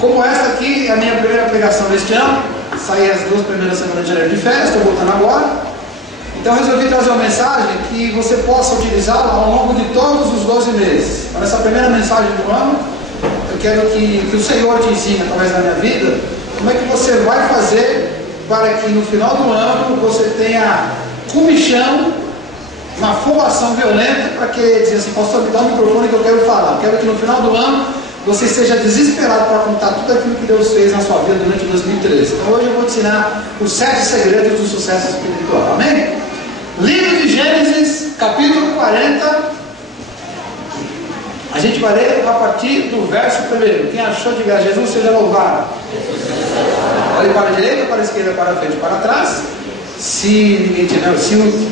Como esta aqui é a minha primeira pregação deste ano, saí as 2 primeiras semanas de janeiro de férias, estou voltando agora. Então resolvi trazer uma mensagem que você possa utilizá-la ao longo de todos os 12 meses. Para essa primeira mensagem do ano, eu quero que o Senhor te ensine através da minha vida como é que você vai fazer para que no final do ano você tenha comichão, uma afobação violenta, para que dizer assim: pastor, me dá o microfone que eu quero falar. Eu quero que no final do ano você esteja desesperado para contar tudo aquilo que Deus fez na sua vida durante 2013. Então hoje eu vou te ensinar os 7 segredos do sucesso espiritual. Amém? Livro de Gênesis, capítulo 40. A gente vai ler a partir do verso 1. Quem achou, diga: Jesus seja louvado. Olhe para a direita, para a esquerda, para a frente, para trás. Se ninguém tiver,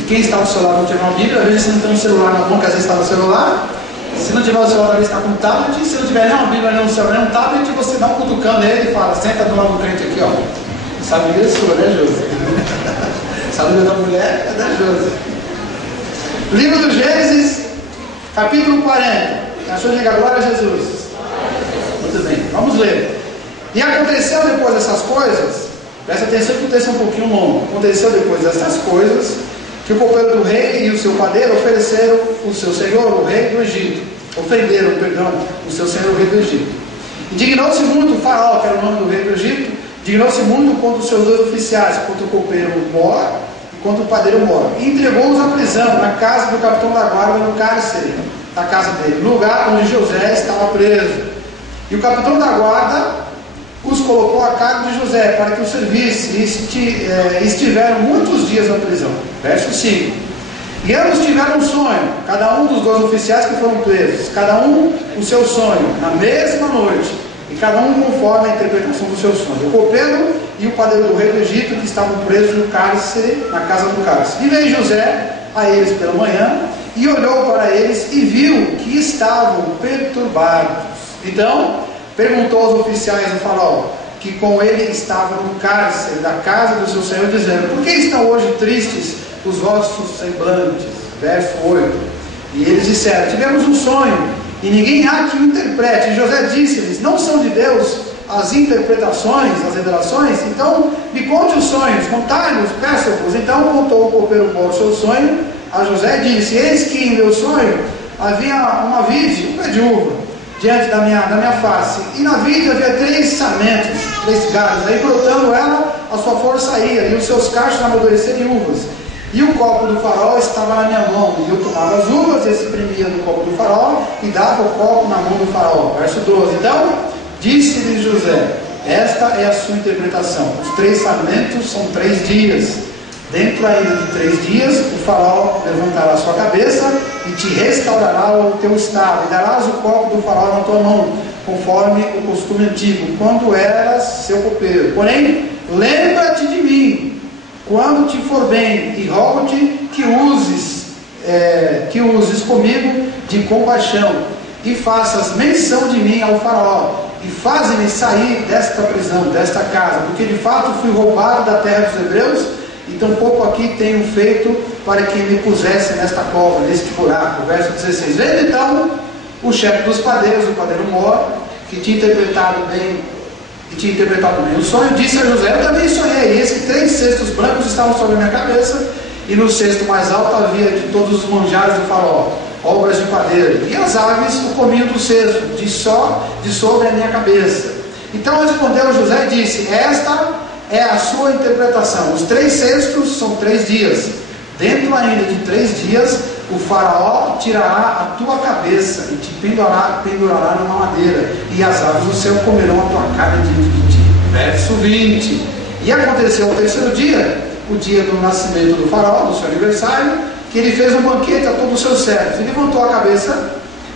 quem está no celular não tiver uma Bíblia, às vezes você não tem um celular na mão, que às vezes está no celular. Se não tiver o celular, às vezes está com um tablet. Se não tiver nem uma Bíblia, nem um celular, nem um tablet, você dá um cutucão nele e fala: senta do lado do crente aqui, ó. Essa Bíblia é sua, né, José? Essa Bíblia da mulher é da José. Livro do Gênesis, capítulo 40. Achou, diga: glória a Jesus. Muito bem, vamos ler. E aconteceu depois dessas coisas, presta atenção que o texto é um pouquinho longo. Aconteceu depois dessas coisas que o copeiro do rei e o seu padeiro ofereceram o seu senhor, o rei do Egito. Ofenderam, perdão, o seu senhor, o rei do Egito. Indignou-se muito o faraó, que era o nome do rei do Egito, indignou-se muito contra os seus 2 oficiais, contra o copeiro Mor e contra o padeiro Mor. E entregou-os à prisão, na casa do capitão da guarda, no cárcere, na casa dele, no lugar onde José estava preso. E o capitão da guarda os colocou a cargo de José, para que o servisse, e estiveram muitos dias na prisão. Verso 5. E ambos tiveram um sonho, cada um dos 2 oficiais que foram presos, cada um o seu sonho, na mesma noite, e cada um conforme a interpretação do seu sonho. O copeiro e o padeiro do rei do Egito, que estavam presos no cárcere, na casa do cárcere. E veio José a eles pela manhã, e olhou para eles, e viu que estavam perturbados. Então perguntou aos oficiais do faraó, que com ele estavam no cárcere da casa do seu senhor, dizendo: por que estão hoje tristes os vossos semblantes? Verso 8. E eles disseram: tivemos um sonho, e ninguém há que o interprete. E José disse-lhes: não são de Deus as interpretações, as revelações? Então me conte os sonhos, contai-nos, peço-vos. Então contou o copeiro Mor o seu sonho a José e disse: eis que em meu sonho havia uma vide, um pé de uva, diante da minha face, e na vide havia 3 sarmentos, 3 galhos, aí brotando ela, a sua flor saía, e os seus cachos amadureceram em uvas. E o copo do faraó estava na minha mão, e eu tomava as uvas, e espremia no copo do faraó, e dava o copo na mão do faraó. Verso 12. Então disse-lhe José: esta é a sua interpretação. Os 3 sarmentos são 3 dias. Dentro ainda de 3 dias, o faraó levantará a sua cabeça e te restaurará o teu estado, e darás o copo do faraó na tua mão, conforme o costume antigo, quando eras seu copeiro. Porém, lembra-te de mim, quando te for bem, e rogo-te que uses comigo de compaixão, e faças menção de mim ao faraó, e faze-me sair desta prisão, desta casa, porque de fato fui roubado da terra dos hebreus, e tampouco aqui tenho feito para que me pusesse nesta cova, neste buraco. Verso 16. Vendo então o chefe dos padeiros, o padeiro Mor, que tinha interpretado bem o sonho, disse a José: eu também sonhei, e eis que 3 cestos brancos estavam sobre a minha cabeça, e no cesto mais alto havia de todos os manjares do faraó, obras de padeiro, e as aves o comiam do cesto, de sobre a minha cabeça. Então respondeu José e disse: esta é a sua interpretação. Os 3 cestos são 3 dias. Dentro ainda de 3 dias, o faraó tirará a tua cabeça e te pendurará numa madeira, e as aves do céu comerão a tua carne diante de ti. Verso 20. E aconteceu ao 3º dia, o dia do nascimento do faraó, do seu aniversário, que ele fez um banquete a todos os seus servos, e levantou a cabeça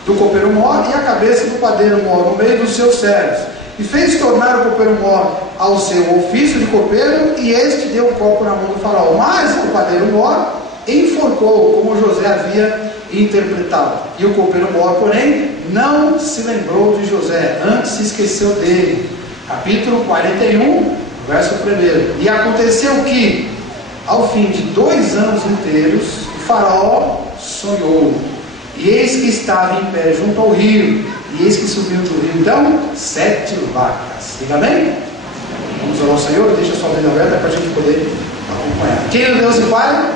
do copeiro Mor e a cabeça do padeiro Mor no meio dos seus servos, e fez tornar o copeiro Mor ao seu ofício de copeiro, e este deu o copo na mão do faraó. Mas o padeiro Mor enforcou, como José havia interpretado. E o copeiro Mor, porém, não se lembrou de José, antes se esqueceu dele. Capítulo 41, verso 1. E aconteceu que, ao fim de 2 anos inteiros, o faraó sonhou, e eis que estava em pé junto ao rio, e eis que subiu do rio, então, 7 vacas. Diga amém? Vamos orar ao Senhor, deixa a sua vida aberta para a gente poder acompanhar. Querido Deus e Pai,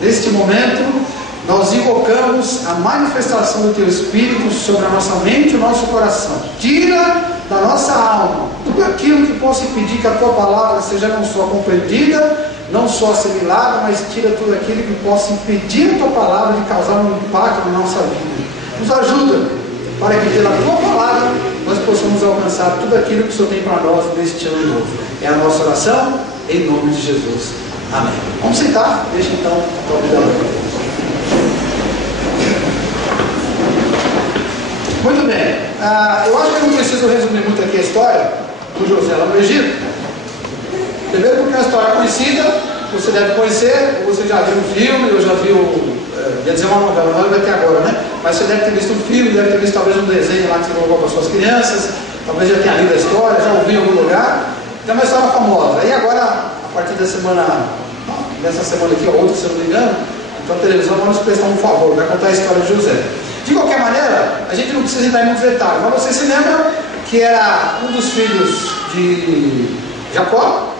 neste momento, nós invocamos a manifestação do Teu Espírito sobre a nossa mente e o nosso coração. Tira da nossa alma tudo aquilo que possa impedir que a Tua palavra seja não só compreendida, não só assimilada, mas tira tudo aquilo que possa impedir a Tua palavra de causar um impacto na nossa vida. Nos ajuda para que pela Tua palavra nós possamos alcançar tudo aquilo que o Senhor tem para nós neste ano novo. É a nossa oração, em nome de Jesus. Amém. Vamos sentar, deixa então a tua vida aberta. Muito bem, eu acho que eu não preciso resumir muito aqui a história do José lá no Egito. Primeiro porque é uma história conhecida, você deve conhecer, você já viu um filme, eu já viu, ia dizer uma novela, não vai ter agora, né? Mas você deve ter visto um filme, deve ter visto talvez um desenho lá que você colocou para suas crianças, talvez já tenha lido a história, já ouviu em algum lugar. Então é uma história famosa. E agora, a partir da semana, dessa semana aqui, ou outra, se eu não me engano, então a televisão vai nos prestar um favor, vai contar a história de José. De qualquer maneira, a gente não precisa entrar em muitos detalhes, mas você se lembra que era um dos filhos de Jacó,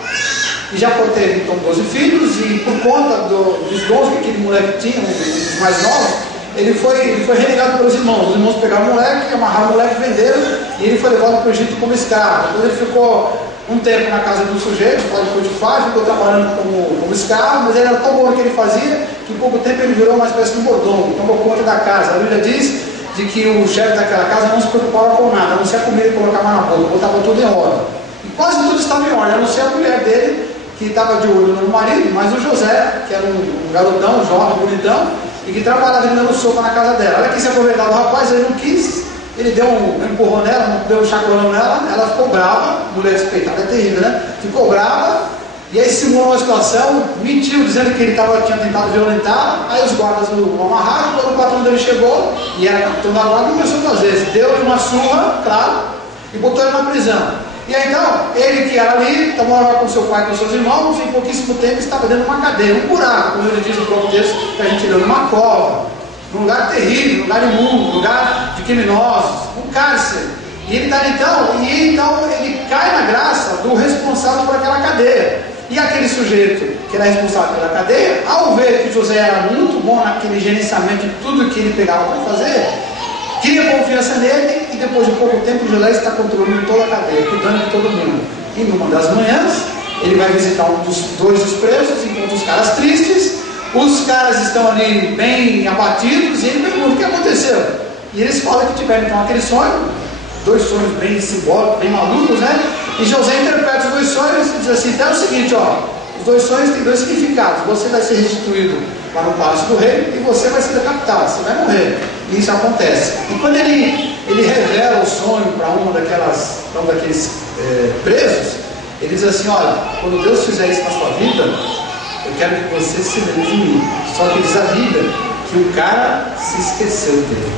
e Jacó teve então 12 filhos, e por conta dos dons que aquele moleque tinha, um dos mais novos, ele foi renegado pelos irmãos. Os irmãos pegaram o moleque, amarraram o moleque, venderam, e ele foi levado para o Egito como escravo. Depois ele ficou um tempo na casa do sujeito, pode Potifar, ficou trabalhando como escravo, mas ele era tão bom no que ele fazia, que em pouco tempo ele virou uma espécie de mordomo, tomou conta da casa. A Bíblia diz de que o chefe daquela casa não se preocupava com nada, a não ser a comida que colocava na boca, botava tudo em ordem. E quase tudo estava em ordem, a não ser a mulher dele, que estava de olho no marido, mas o José, que era um garotão, um jovem, bonitão, e que trabalhava dando sopa na casa dela. Ela quis se aproveitar do rapaz, ele não quis. Ele deu um empurrão nela, deu um chacoalhão nela, ela ficou brava, mulher despeitada, é terrível, né? Ficou brava, e aí simulou uma situação, mentiu, dizendo que ele tinha tentado violentar, aí os guardas o amarraram, quando o patrão dele chegou, e era capitão da guarda, começou 2 vezes, deu-lhe uma surra, claro, e botou ele na prisão. E aí então, ele que era ali, morava com seu pai e com seus irmãos, em pouquíssimo tempo estava dentro de uma cadeia, um buraco, como ele diz no próprio texto, que a gente leu, numa cova, num lugar terrível, num lugar imundo, num lugar de criminosos, um cárcere. E ele está então ele cai na graça do responsável por aquela cadeia. E aquele sujeito que era responsável pela cadeia, ao ver que José era muito bom naquele gerenciamento de tudo que ele pegava para fazer, cria confiança nele, e depois de pouco tempo José está controlando toda a cadeia, cuidando de todo mundo. E numa das manhãs, ele vai visitar um dos 2 dos presos, encontra os caras tristes, os caras estão ali bem abatidos, e ele pergunta o que aconteceu. E eles falam que tiveram então aquele sonho, 2 sonhos bem simbólicos, bem malucos, né? E José interpreta os 2 sonhos e diz assim: então é o seguinte, os 2 sonhos têm 2 significados. Você vai ser restituído para o palácio do rei, e você vai ser decapitado, você vai morrer. E isso acontece. E quando ele revela o sonho para um daqueles presos, ele diz assim: olha, quando Deus fizer isso na sua vida, eu quero que você se lembre de mim. Só que diz a Bíblia que o cara se esqueceu dele.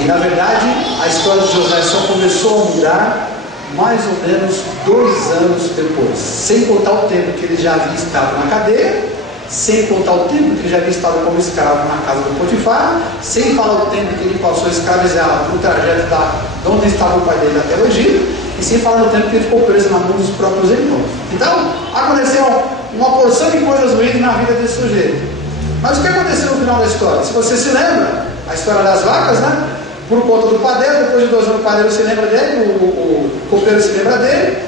E na verdade, a história de José só começou a mudar mais ou menos 2 anos depois, sem contar o tempo que ele já havia estado na cadeia, sem contar o tempo que ele já havia estado como escravo na casa do Potifar, sem falar o tempo que ele passou escravizado no trajeto de onde estava o pai dele até o Egito, e sem falar do tempo que ele ficou preso na mão dos próprios irmãos. Então, aconteceu uma porção de coisas ruins na vida desse sujeito. Mas o que aconteceu no final da história? Se você se lembra, a história das vacas, né? Por conta do padeiro, depois de 2 anos o padeiro se lembra dele, o copeiro se lembra dele,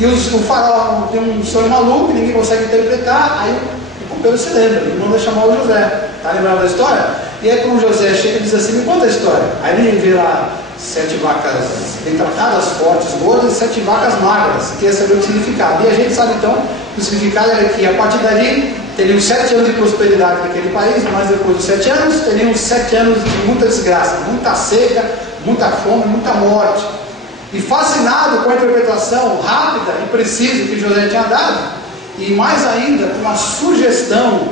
e o faraó tem um sonho maluco, ninguém consegue interpretar, aí o copeiro se lembra, ele manda chamar o José. Está lembrado da história? E aí quando o José chega e diz assim: me conta a história. Aí ele vê lá 7 vacas bem tratadas, fortes, gordas, e 7 vacas magras, que esse é o significado. E a gente sabe então que o significado é que a partir dali teriam 7 anos de prosperidade naquele país, mas depois dos 7 anos, teriam 7 anos de muita desgraça, muita seca, muita fome, muita morte. E fascinado com a interpretação rápida e precisa que José tinha dado, e mais ainda com a sugestão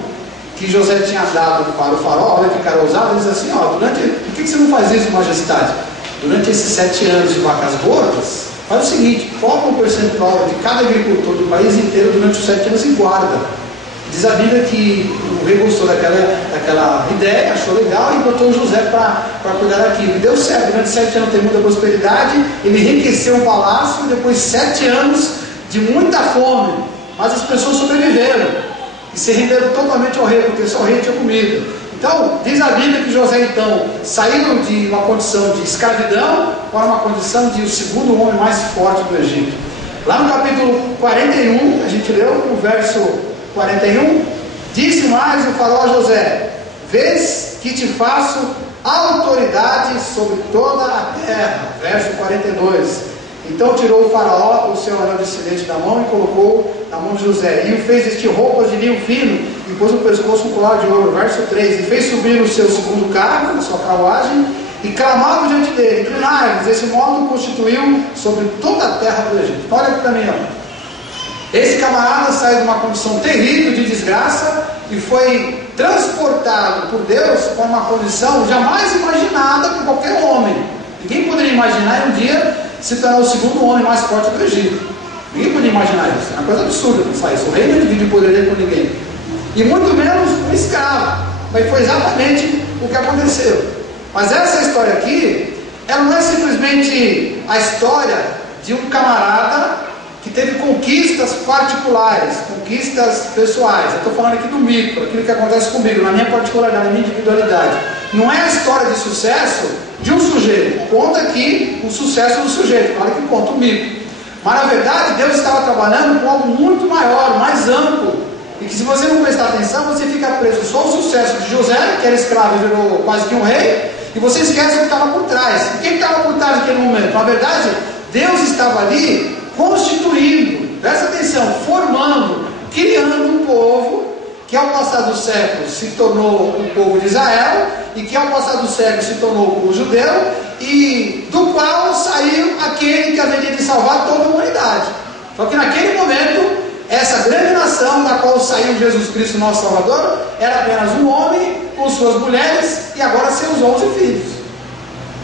que José tinha dado para o faraó, olha que cara ousado, ele diz assim: por que você não faz isso, majestade? Durante esses 7 anos de vacas gordas, faz o seguinte, coloca um percentual de cada agricultor do país inteiro durante os 7 anos e guarda. Diz a Bíblia que o rei gostou daquela ideia, achou legal e botou José para cuidar daquilo. E deu certo, durante 7 anos teve muita prosperidade, ele enriqueceu o palácio, depois 7 anos de muita fome, mas as pessoas sobreviveram e se renderam totalmente ao rei, porque só o rei tinha comida. Então, diz a Bíblia que José então saiu de uma condição de escravidão para uma condição de o segundo homem mais forte do Egito. Lá no capítulo 41, a gente leu no verso 41, disse mais o faraó a José: vês que te faço autoridade sobre toda a terra. Verso 42. Então tirou o faraó o seu anel de silente da mão e colocou na mão de José, e o fez vestir roupas de linho fino, e pôs no pescoço um colar de ouro. Verso 3. E fez subir o seu segundo carro, na sua carruagem, e clamavam diante dele: inclinai-vos. Desse modo constituiu sobre toda a terra do Egito. Olha aqui para mim, ó. Esse camarada saiu de uma condição terrível de desgraça e foi transportado por Deus para uma condição jamais imaginada por qualquer homem. Ninguém poderia imaginar um dia se tornar o segundo homem mais forte do Egito. Ninguém poderia imaginar isso. É uma coisa absurda pensar isso. O rei não divide o poder dele com ninguém. E muito menos um escravo. Mas foi exatamente o que aconteceu. Mas essa história aqui, ela não é simplesmente a história de um camarada que teve conquistas particulares, conquistas pessoais. Eu estou falando aqui do micro, aquilo que acontece comigo, na minha particularidade, na minha individualidade. Não é a história de sucesso de um sujeito. Conta aqui o sucesso do sujeito, claro que conta o micro. Mas na verdade Deus estava trabalhando com algo muito maior, mais amplo. E que se você não prestar atenção, você fica preso só ao sucesso de José, que era escravo e virou quase que um rei, e você esquece o que estava por trás. E quem estava por trás naquele momento? Na verdade, Deus estava ali constituindo, presta atenção, formando, criando um povo que ao passar dos séculos se tornou o povo de Israel, e que ao passar dos séculos se tornou o povo judeu, e do qual saiu aquele que haveria de salvar toda a humanidade. Só que naquele momento, essa grande nação da qual saiu Jesus Cristo, nosso Salvador, era apenas um homem com suas mulheres e agora seus 11 filhos.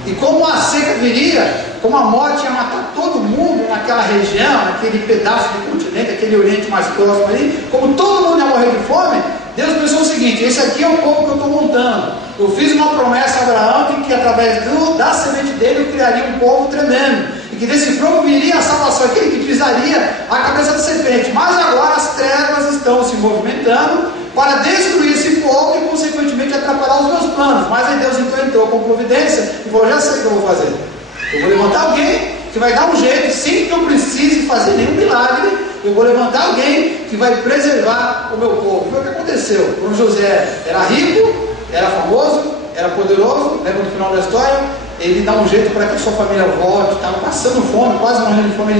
E como a seca viria, como a morte ia matar todo mundo naquela região, naquele pedaço de continente, aquele oriente mais próximo ali, como todo mundo ia morrer de fome, Deus pensou o seguinte: esse aqui é o povo que eu estou montando. Eu fiz uma promessa a Abraão de que através da semente dele eu criaria um povo tremendo, e que desse povo viria a salvação, aquele que pisaria a cabeça da serpente. Mas agora as trevas estão se movimentando para destruir esse povo e consequentemente atrapalhar os meus planos. Mas aí Deus então entrou com providência e falou: já sei o que eu vou fazer. Eu vou levantar alguém que vai dar um jeito, sem que eu precise fazer nenhum milagre. Eu vou levantar alguém que vai preservar o meu povo. Foi o que aconteceu. Quando José era rico, era famoso, era poderoso, lembra no final da história? Ele dá um jeito para que a sua família volte. Estava passando fome, quase morrendo de fome.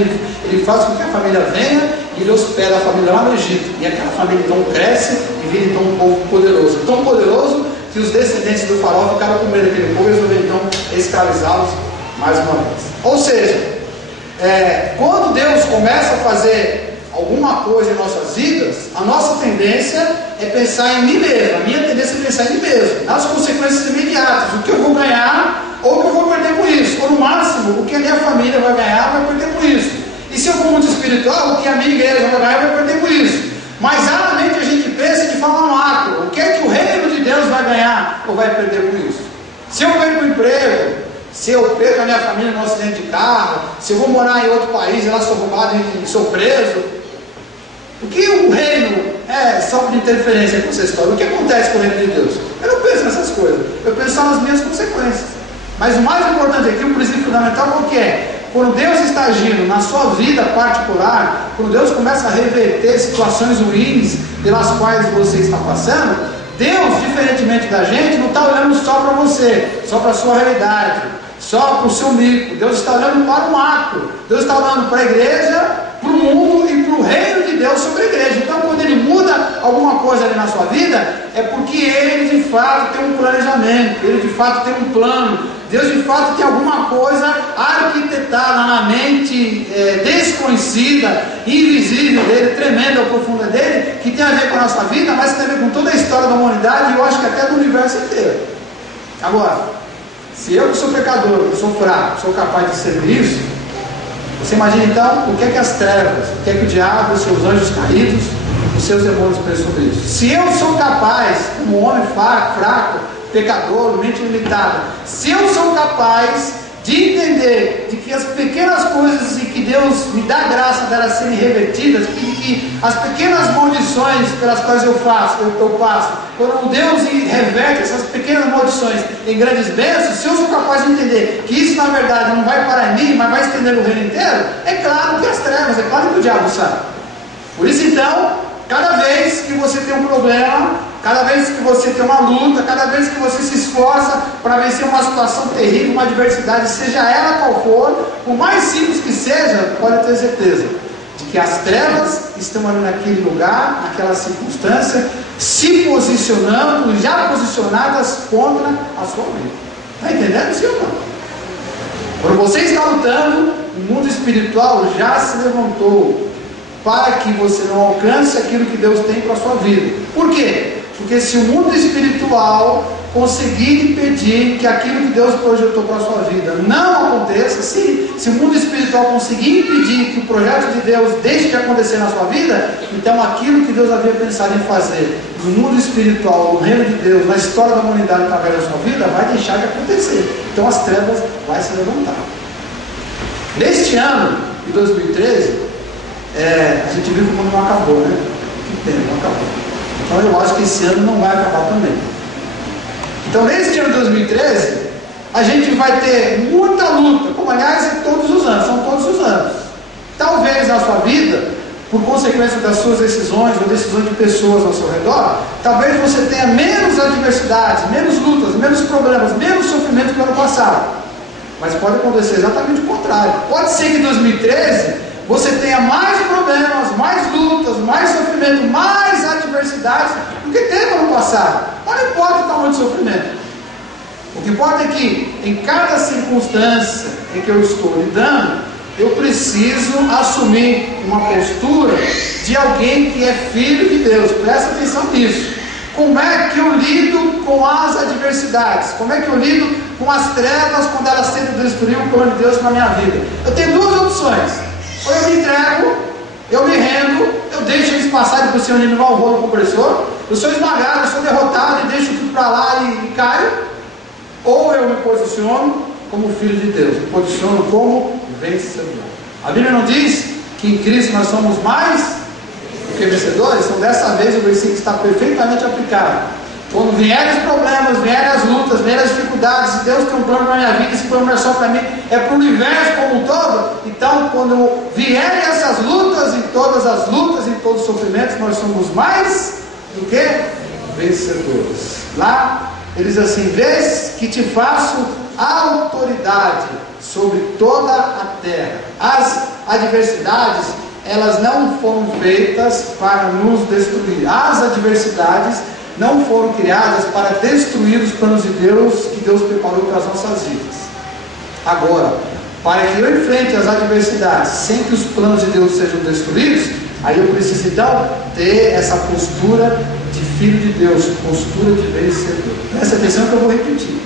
Ele faz com que a família venha e ele hospeda a família lá no Egito. E aquela família então cresce e vira então um povo poderoso. Tão poderoso que os descendentes do faraó ficaram com medo daquele povo e resolveram então escravizá-los mais uma vez. Ou seja, quando Deus começa a fazer alguma coisa em nossas vidas, a nossa tendência é pensar em mim mesmo. A minha tendência é pensar em mim mesmo, nas consequências imediatas, o que eu vou ganhar ou o que eu vou perder com isso, ou no máximo, o que a minha família vai ganhar vai perder com isso. E se eu for muito espiritual, o que a minha igreja vai ganhar vai perder com isso. Mas raramente a gente pensa de forma macro, o que é que o reino de Deus vai ganhar ou vai perder com isso. Se eu perco o emprego, se eu perco a minha família num acidente de carro, se eu vou morar em outro país e lá sou roubado e sou preso, o que o reino sofre de interferência com essa história? O que acontece com o reino de Deus? Eu não penso nessas coisas, eu penso só nas minhas consequências. Mas o mais importante aqui, o princípio fundamental, qual que é? Quando Deus está agindo na sua vida particular, quando Deus começa a reverter situações ruins pelas quais você está passando, Deus, diferentemente da gente, não está olhando só para você, só para a sua realidade, só para o seu micro. Deus está olhando para o macro. Deus está olhando para a igreja, para o mundo e para o reino de Deus sobre a igreja. Então, quando Ele muda alguma coisa ali na sua vida, é porque Ele de fato tem um planejamento, Ele de fato tem um plano. Deus de fato tem alguma coisa arquitetada na mente desconhecida, invisível dele, tremenda ou profunda dele, que tem a ver com a nossa vida, mas tem a ver com toda a história da humanidade e eu acho que até do universo inteiro. Agora, se eu que sou pecador, que sou fraco, sou capaz de servir isso, você imagina então o que é que as trevas, o que é que o diabo, os seus anjos caídos, os seus demônios pensam sobre isso. Se eu sou capaz, como um homem fraco, pecador, mente limitada, se eu sou capaz de entender de que as pequenas coisas em que Deus me dá graça delas serem revertidas, que as pequenas maldições pelas quais eu passo, quando Deus reverte essas pequenas maldições em grandes bênçãos, se eu sou capaz de entender que isso na verdade não vai parar em mim, mas vai estender no reino inteiro, é claro que as trevas, é claro que o diabo sabe. Por isso então, cada vez que você tem um problema, cada vez que você tem uma luta, cada vez que você se esforça para vencer uma situação terrível, uma adversidade, seja ela qual for, por mais simples que seja, pode ter certeza de que as trevas estão ali naquele lugar, naquela circunstância, se posicionando, já posicionadas contra a sua vida. Está entendendo, sim ou não? Quando você está lutando, o mundo espiritual já se levantou para que você não alcance aquilo que Deus tem para a sua vida. Por quê? Porque se o mundo espiritual conseguir impedir que aquilo que Deus projetou para a sua vida não aconteça, se o mundo espiritual conseguir impedir que o projeto de Deus deixe de acontecer na sua vida, então aquilo que Deus havia pensado em fazer no mundo espiritual, no reino de Deus, na história da humanidade através da sua vida, vai deixar de acontecer. Então as trevas vão se levantar. Neste ano de 2013, a gente viu que o mundo não acabou, né? Que pena, não acabou. Então eu acho que esse ano não vai acabar também. Então neste ano de 2013, a gente vai ter muita luta, como aliás é todos os anos, são todos os anos. Talvez na sua vida, por consequência das suas decisões ou decisões de pessoas ao seu redor, talvez você tenha menos adversidades, menos lutas, menos problemas, menos sofrimento que o ano passado. Mas pode acontecer exatamente o contrário. Pode ser que em 2013 você tenha mais problemas, mais lutas, mais sofrimento, mais adversidades do que teve no ano passado. Mas não importa o tamanho de sofrimento. O que importa é que em cada circunstância em que eu estou lidando, eu preciso assumir uma postura de alguém que é filho de Deus. Presta atenção nisso. Como é que eu lido com as adversidades? Como é que eu lido com as trevas quando elas tentam destruir o plano de Deus na minha vida? Eu tenho duas opções. Ou eu me entrego, eu me rendo, eu deixo eles passarem por cima de mim igual o rolo compressor, eu sou esmagado, eu sou derrotado e deixo tudo para lá e caio. Ou eu me posiciono como filho de Deus, me posiciono como vencedor. A Bíblia não diz que em Cristo nós somos mais do que vencedores? Então dessa vez o versículo está perfeitamente aplicado. Quando vierem os problemas, vierem as lutas, vierem as dificuldades, se Deus tem um plano para a minha vida, esse plano não é só para mim, é para o universo como um todo. Então, quando vierem essas lutas, em todas as lutas, em todos os sofrimentos, nós somos mais do que vencedores. Lá, ele diz assim: vês que te faço autoridade sobre toda a terra. As adversidades, elas não foram feitas para nos destruir. As adversidades não foram criadas para destruir os planos de Deus que Deus preparou para as nossas vidas. Agora, para que eu enfrente as adversidades sem que os planos de Deus sejam destruídos, aí eu preciso então ter essa postura de filho de Deus, postura de vencedor. Presta atenção que eu vou repetir.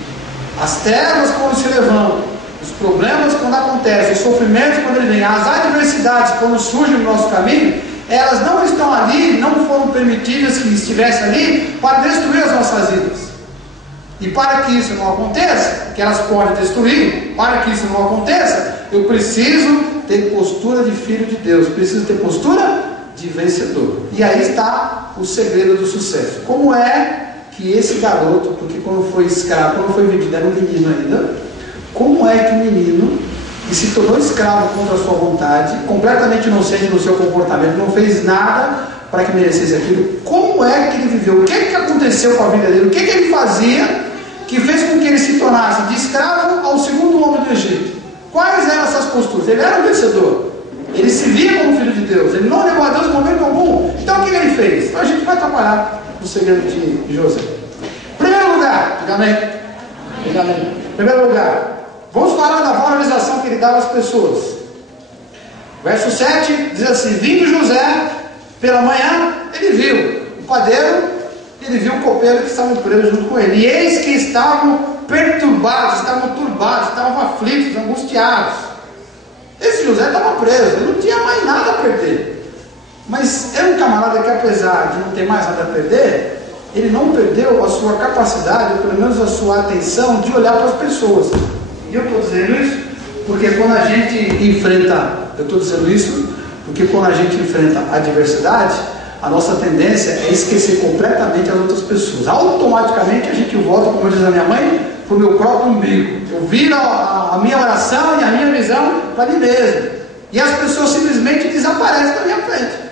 As trevas quando se levantam, os problemas quando acontecem, os sofrimentos quando ele vem, as adversidades quando surgem no nosso caminho, elas não estão ali, não foram permitidas que estivessem ali para destruir as nossas vidas. E para que isso não aconteça, que elas podem destruir, para que isso não aconteça, eu preciso ter postura de filho de Deus, preciso ter postura de vencedor. E aí está o segredo do sucesso. Como é que esse garoto, porque quando foi escravo, quando foi vendido, era um menino ainda, como é que o menino que se tornou escravo contra a sua vontade, completamente inocente no seu comportamento, não fez nada para que merecesse aquilo, como é que ele viveu? O que aconteceu com a vida dele? O que ele fazia que fez com que ele se tornasse de escravo ao segundo homem do Egito? Quais eram essas posturas? Ele era um vencedor, ele se via como filho de Deus, ele não negou a Deus em momento algum. Então o que ele fez? Então a gente vai trabalhar no segredo de José. Primeiro lugar, diga amém. Diga amém. Primeiro lugar, vamos falar da valorização que ele dava às pessoas. Verso 7 diz assim: vindo José pela manhã, ele viu o padeiro, ele viu o copeiro que estavam presos junto com ele. E eis que estavam perturbados, estavam turbados, estavam aflitos, angustiados. Esse José estava preso, ele não tinha mais nada a perder. Mas é um camarada que, apesar de não ter mais nada a perder, ele não perdeu a sua capacidade, ou pelo menos a sua atenção, de olhar para as pessoas. E eu estou dizendo isso porque quando a gente enfrenta, a adversidade, a nossa tendência é esquecer completamente as outras pessoas. Automaticamente a gente volta, como diz a minha mãe, para o meu próprio umbigo. Eu viro a minha oração e a minha visão para mim mesmo. E as pessoas simplesmente desaparecem da minha frente.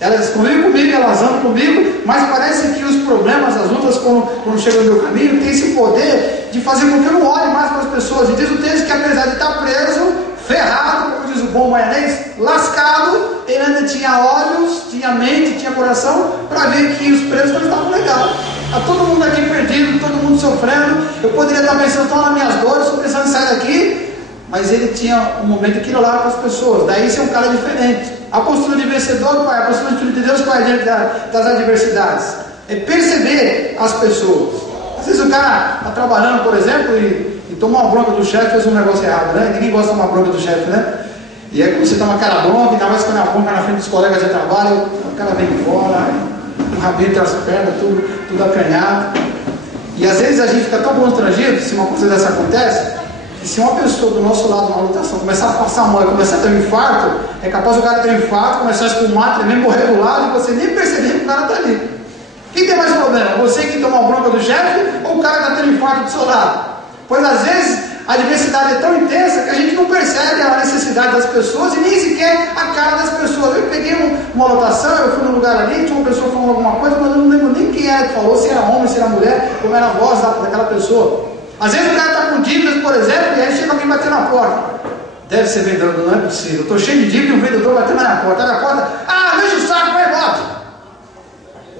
Elas convivem comigo, elas andam comigo, mas parece que os problemas, as lutas, quando chegam no meu caminho, têm esse poder de fazer com que eu não olhe mais para as pessoas. E diz o texto que, apesar de estar preso, ferrado, como diz o bom baianês, lascado, ele ainda tinha olhos, tinha mente, tinha coração, para ver que os presos não estavam legais. Está todo mundo aqui perdido, todo mundo sofrendo. Eu poderia estar pensando tão nas minhas dores, estou pensando em sair daqui. Mas ele tinha um momento que ele olhava para as pessoas. Daí ser um cara diferente. A postura de vencedor, pai, a postura de filho de Deus, pai, diante das adversidades. É perceber as pessoas. Às vezes o cara está trabalhando, por exemplo, e toma uma bronca do chefe, fez um negócio errado, né? Ninguém gosta de tomar bronca do chefe, né? E aí você toma aquela bronca, ainda mais quando a bronca na frente dos colegas de trabalho, o cara vem embora, o rabinho entre as pernas, tudo acanhado. E às vezes a gente fica tão constrangido, se uma coisa dessa acontece, que se uma pessoa do nosso lado numa lutação começar a passar mal e começar a ter um infarto, é capaz o cara ter um infarto, começar a espumar, tremer, morrer do lado, e você nem perceber que o cara está ali. Quem tem mais problema? Você que toma a bronca do chefe ou o cara que está tendo um infarto do seu lado? Pois às vezes a adversidade é tão intensa que a gente não percebe a necessidade das pessoas e nem sequer a cara das pessoas. Eu peguei uma lotação, eu fui num lugar ali, tinha uma pessoa falando alguma coisa, mas eu não lembro nem quem era que falou, se era homem, se era mulher, como era a voz daquela pessoa. Às vezes o cara está com dívidas, por exemplo, e aí chega alguém batendo na porta. Deve ser vendedor, não é possível. Estou cheio de dívida e o vendedor batendo na minha porta. Abre a porta, deixa o saco, vai embora.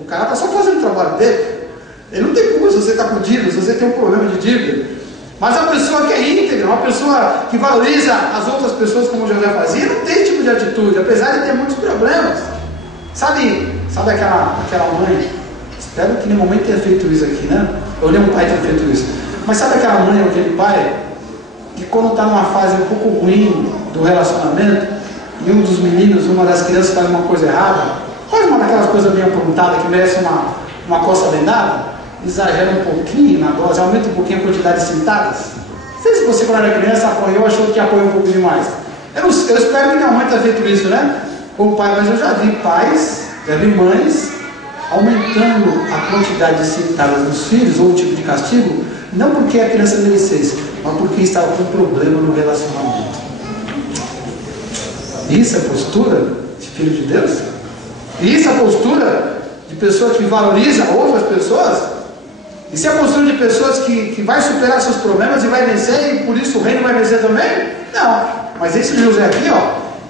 O cara está só fazendo o trabalho dele. Ele não tem culpa se você está com dívida, se você tem um problema de dívida. Mas a pessoa que é íntegra, uma pessoa que valoriza as outras pessoas como José fazia, não tem esse tipo de atitude, apesar de ter muitos problemas. Sabe aquela mãe? Espero que em nenhum momento tenha feito isso aqui, né? Ou nenhum pai tenha feito isso. Mas sabe aquela mãe ou aquele pai que quando está numa fase um pouco ruim do relacionamento e um dos meninos, uma das crianças faz uma coisa errada, faz uma daquelas coisas bem aprontadas que merece uma coça bem dada, exagera um pouquinho na dose, aumenta um pouquinho a quantidade de cintadas. Não sei se você quando era criança apanhou, achou que apanhou um pouco demais. Eu espero que minha mãe tenha feito isso, né? Como pai, mas eu já vi pais, já vi mães aumentando a quantidade de cintadas dos filhos ou o tipo de castigo, não porque a criança merecesse, mas porque estava com problema no relacionamento. Isso é postura de filho de Deus? Isso é postura de pessoa que valoriza outras pessoas? Isso é a postura de pessoas que vai superar seus problemas e vai vencer, e por isso o reino vai vencer também? Não. Mas esse José aqui,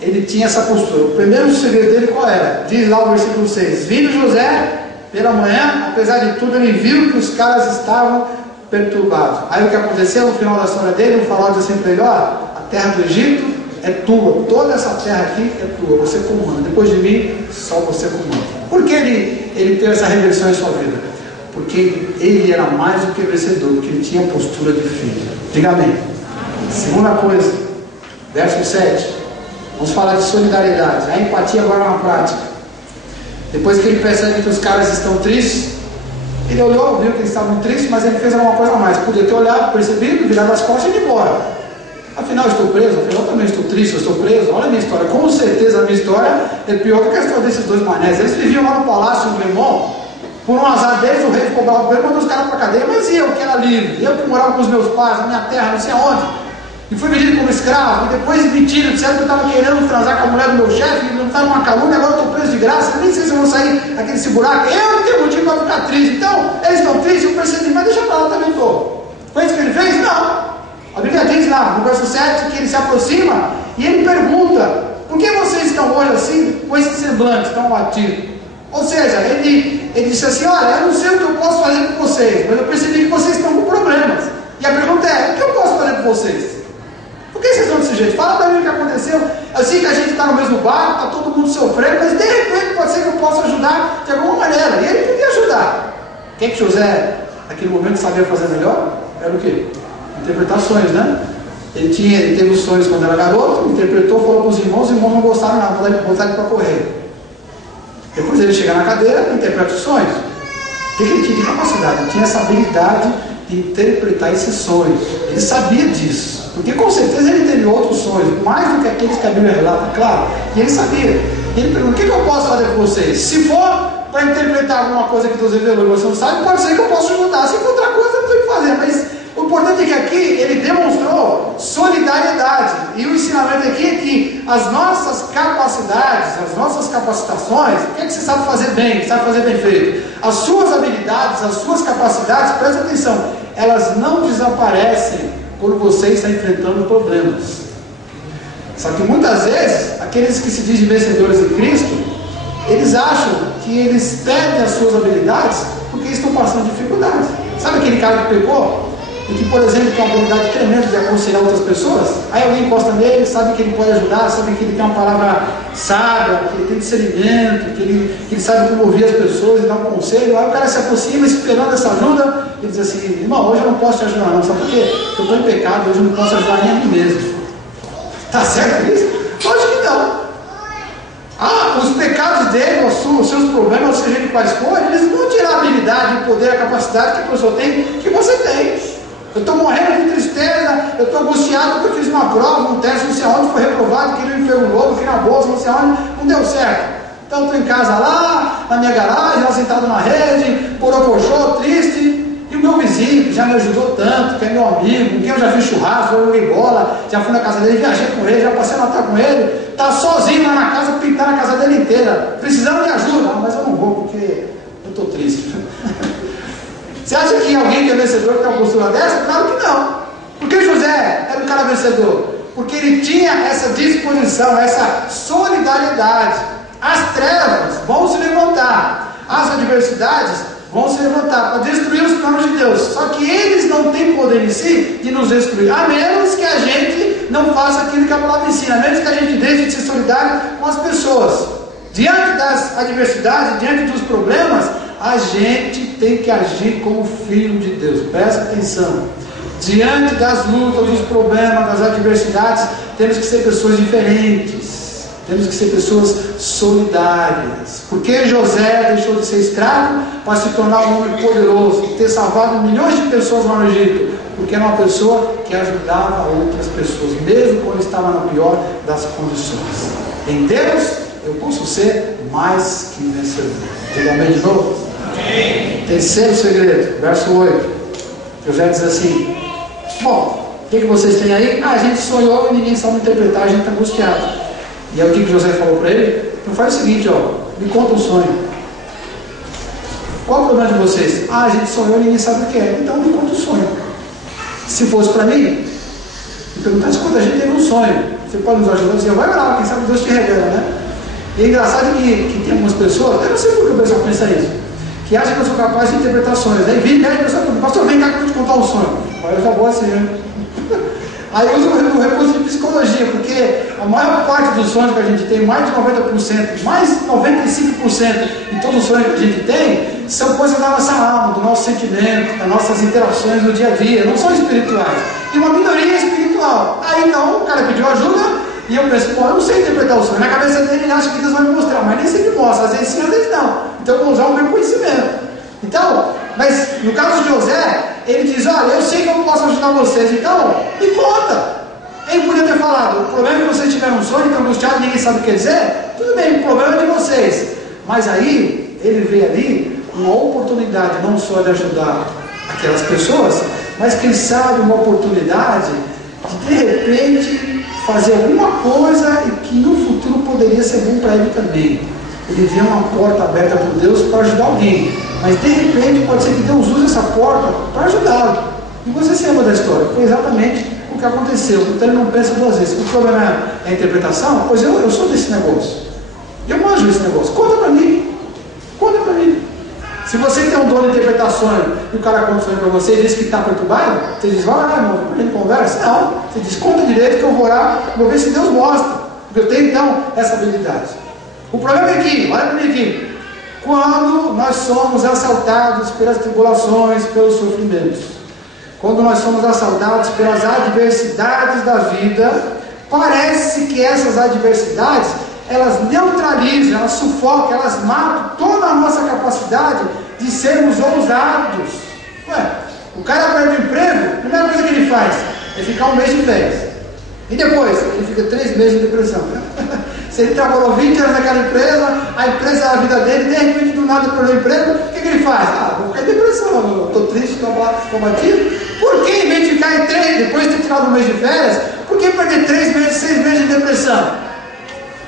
ele tinha essa postura. O primeiro segredo dele qual era? Diz lá o versículo 6. Vindo José pela manhã, apesar de tudo, ele viu que os caras estavam perturbados. Aí o que aconteceu no final da história dele, o faraó disse assim para ele: a terra do Egito é tua, toda essa terra aqui é tua, você comanda, depois de mim, só você comanda. Por que ele teve essa reversão em sua vida? Porque ele era mais do que vencedor, porque ele tinha postura de filho. Diga amém. Segunda coisa, verso 7, vamos falar de solidariedade, a empatia agora na prática. Depois que ele percebe que os caras estão tristes, ele olhou, viu que eles estavam tristes, mas ele fez alguma coisa a mais. Podia ter olhado, percebido, virado as costas e ir embora. Afinal, eu estou preso, afinal, eu também estou triste, eu estou preso. Olha a minha história. Com certeza a minha história é pior do que a história desses dois manés. Eles viviam lá no palácio do Clemon. Por um azar deles, o rei ficou bravo com ele, mandou os caras para a cadeia. Mas eu que era livre, eu que morava com os meus pais, na minha terra, não sei aonde, e fui vendido como escravo, e depois mentiram, disseram que eu estava querendo transar com a mulher do meu chefe, e não estava numa calúnia, agora eu estou preso de graça, nem sei se eu vou sair desse buraco. Eu não tenho motivo para ficar triste. Então, eles estão tristes, eu percebi, mas deixa para lá, também estou. Foi isso que ele fez? Não. A Bíblia diz lá, no verso 7, que ele se aproxima e ele pergunta: por que vocês estão hoje assim, com esse semblante tão abatido? Ou seja, ele disse assim: olha, eu não sei o que eu posso fazer com vocês, mas eu percebi que vocês estão com problemas. E a pergunta é: o que eu posso fazer com vocês? Por que vocês estão desse jeito? Fala para mim o que aconteceu. Eu sei que a gente está no mesmo barco, está todo mundo sofrendo, mas de repente pode ser que eu possa ajudar de alguma maneira. E ele podia ajudar. O que José, naquele momento, sabia fazer melhor? Era o quê? Interpretar sonhos, né? Ele teve os sonhos quando era garoto, interpretou, falou para os irmãos não gostaram nada, botaram ele para correr. Depois ele chega na cadeira e interpreta os sonhos. O que ele tinha de capacidade? Ele tinha essa habilidade de interpretar esses sonhos. Ele sabia disso. Porque com certeza ele teve outros sonhos, mais do que aqueles que a Bíblia relata, claro. E ele sabia. E ele perguntou: o que eu posso fazer com vocês? Se for para interpretar alguma coisa que Deus revelou e você não sabe, pode ser que eu possa ajudar. Se for outra coisa, eu não tenho que fazer. Mas o importante é que aqui ele demonstrou solidariedade. E o ensinamento aqui é que as nossas capacidades, as nossas capacitações, o que é que você sabe fazer bem, sabe fazer bem feito? As suas habilidades, as suas capacidades, presta atenção, elas não desaparecem quando você está enfrentando problemas. Só que muitas vezes, aqueles que se dizem vencedores em Cristo, eles acham que eles perdem as suas habilidades porque estão passando dificuldades. Sabe aquele cara que pecou? E que, por exemplo, tem uma habilidade tremenda de aconselhar outras pessoas? Aí alguém encosta nele, sabe que ele pode ajudar, sabe que ele tem uma palavra sábia, que ele tem discernimento, que ele sabe como ouvir as pessoas e dar um conselho. Aí o cara se aproxima esperando essa ajuda e diz assim: irmão, hoje eu não posso te ajudar não, sabe por quê? Porque eu estou em pecado, hoje eu não posso ajudar nem a mim mesmo. Está certo isso? Lógico que não. Os pecados dele, os seus problemas, seja de quais forem, eles não vão tirar a habilidade, o poder, a capacidade que a pessoa tem, que você tem. Eu estou morrendo de tristeza, eu estou angustiado porque eu fiz uma prova, um teste, não sei aonde, foi reprovado, queria um enfermo novo, queria na bolsa, não sei aonde, não deu certo. Então eu estou em casa lá, na minha garagem, lá sentado na rede, porocochô, triste. E o meu vizinho, que já me ajudou tanto, que é meu amigo, com quem eu já fiz churrasco, eu joguei bola, já fui na casa dele, viajei com ele, já passei o Natal com ele, está sozinho lá na casa, pintando a casa dele inteira, precisando de ajuda. Mas eu não vou, porque eu estou triste. Você acha que alguém que é vencedor tem uma postura dessa? Claro que não. Por que José era um cara vencedor? Porque ele tinha essa disposição, essa solidariedade. As trevas vão se levantar, as adversidades vão se levantar para destruir os planos de Deus. Só que eles não têm poder em si de nos destruir, a menos que a gente não faça aquilo que a palavra ensina, a menos que a gente deixe de ser solidário com as pessoas. Diante das adversidades, diante dos problemas, a gente tem que agir como filho de Deus. Presta atenção. Diante das lutas, dos problemas, das adversidades, temos que ser pessoas diferentes. Temos que ser pessoas solidárias. Porque José deixou de ser escravo para se tornar um homem poderoso, ter salvado milhões de pessoas lá no Egito? Porque era uma pessoa que ajudava outras pessoas, mesmo quando estava na pior das condições. Em Deus, eu posso ser mais que vencedor. Diga amém de novo? Amém. Terceiro segredo, verso 8. José diz assim: bom, o que vocês têm aí? A gente sonhou e ninguém sabe interpretar, a gente está angustiado. E aí o que José falou para ele? Então faz o seguinte, me conta um sonho. Qual o problema de vocês? A gente sonhou e ninguém sabe o que é. Então me conta um sonho. Se fosse para mim, me perguntasse quando a gente teve um sonho, você pode nos ajudar? Você vai orar, quem sabe Deus te revela, né? E é engraçado que tem algumas pessoas, eu não sei por que o pessoal pensa isso, que acham que eu sou capaz de interpretar sonhos. Aí vem a pessoa, pastor, vem cá que eu vou te contar um sonho. Aí eu já vou assim, né? Aí eu uso o recurso de psicologia, porque a maior parte dos sonhos que a gente tem, mais de 90%, mais de 95% de todos os sonhos que a gente tem, são coisas da nossa alma, do nosso sentimento, das nossas interações no dia a dia, não são espirituais. E uma minoria espiritual. Aí então o cara pediu ajuda e eu penso, eu não sei interpretar o sonho. Na cabeça dele ele acha que Deus vai me mostrar, mas nem sempre mostra, às vezes sim, às vezes não. Então eu vou usar o meu conhecimento. Então, mas no caso de José, ele diz: olha, eu sei que eu não posso ajudar vocês, então me conta. Ele podia ter falado: o problema é que vocês tiveram um sonho, estão angustiados, ninguém sabe o que quer dizer. Tudo bem, o problema é de vocês. Mas aí, ele vê ali uma oportunidade não só de ajudar aquelas pessoas, mas quem sabe uma oportunidade de repente fazer alguma coisa e que no futuro poderia ser bom para ele também. Ele vê uma porta aberta por Deus para ajudar alguém, mas de repente pode ser que Deus use essa porta para ajudá-lo. E você se lembra da história? Foi exatamente o que aconteceu. Então ele não pensa duas vezes. O problema é a interpretação? Pois eu sou desse negócio, eu manjo esse negócio, conta para mim. Conta para mim. Se você tem um dom de interpretação e o cara conta o sonho para você e diz que está perturbado, você diz: vai lá, irmão, a gente conversa. Não, você diz: conta direito que eu vou orar, vou ver se Deus mostra, porque eu tenho então essa habilidade. O problema é que, olha para mim aqui, quando nós somos assaltados pelas tribulações, pelos sofrimentos, quando nós somos assaltados pelas adversidades da vida, parece que essas adversidades, elas neutralizam, elas sufocam, elas matam toda a nossa capacidade de sermos ousados. Ué, o cara perde o emprego, a primeira coisa que ele faz é ficar um mês de férias. E depois, ele fica 3 meses de depressão. Se ele trabalhou 20 anos naquela empresa, a empresa é a vida dele, de repente do nada perdeu o emprego, o que ele faz? Vou ficar em depressão, estou triste, estou batido. Por que em vez de ficar em 3, depois de ter tirado um mês de férias, por que perder 3 meses, 6 meses de depressão?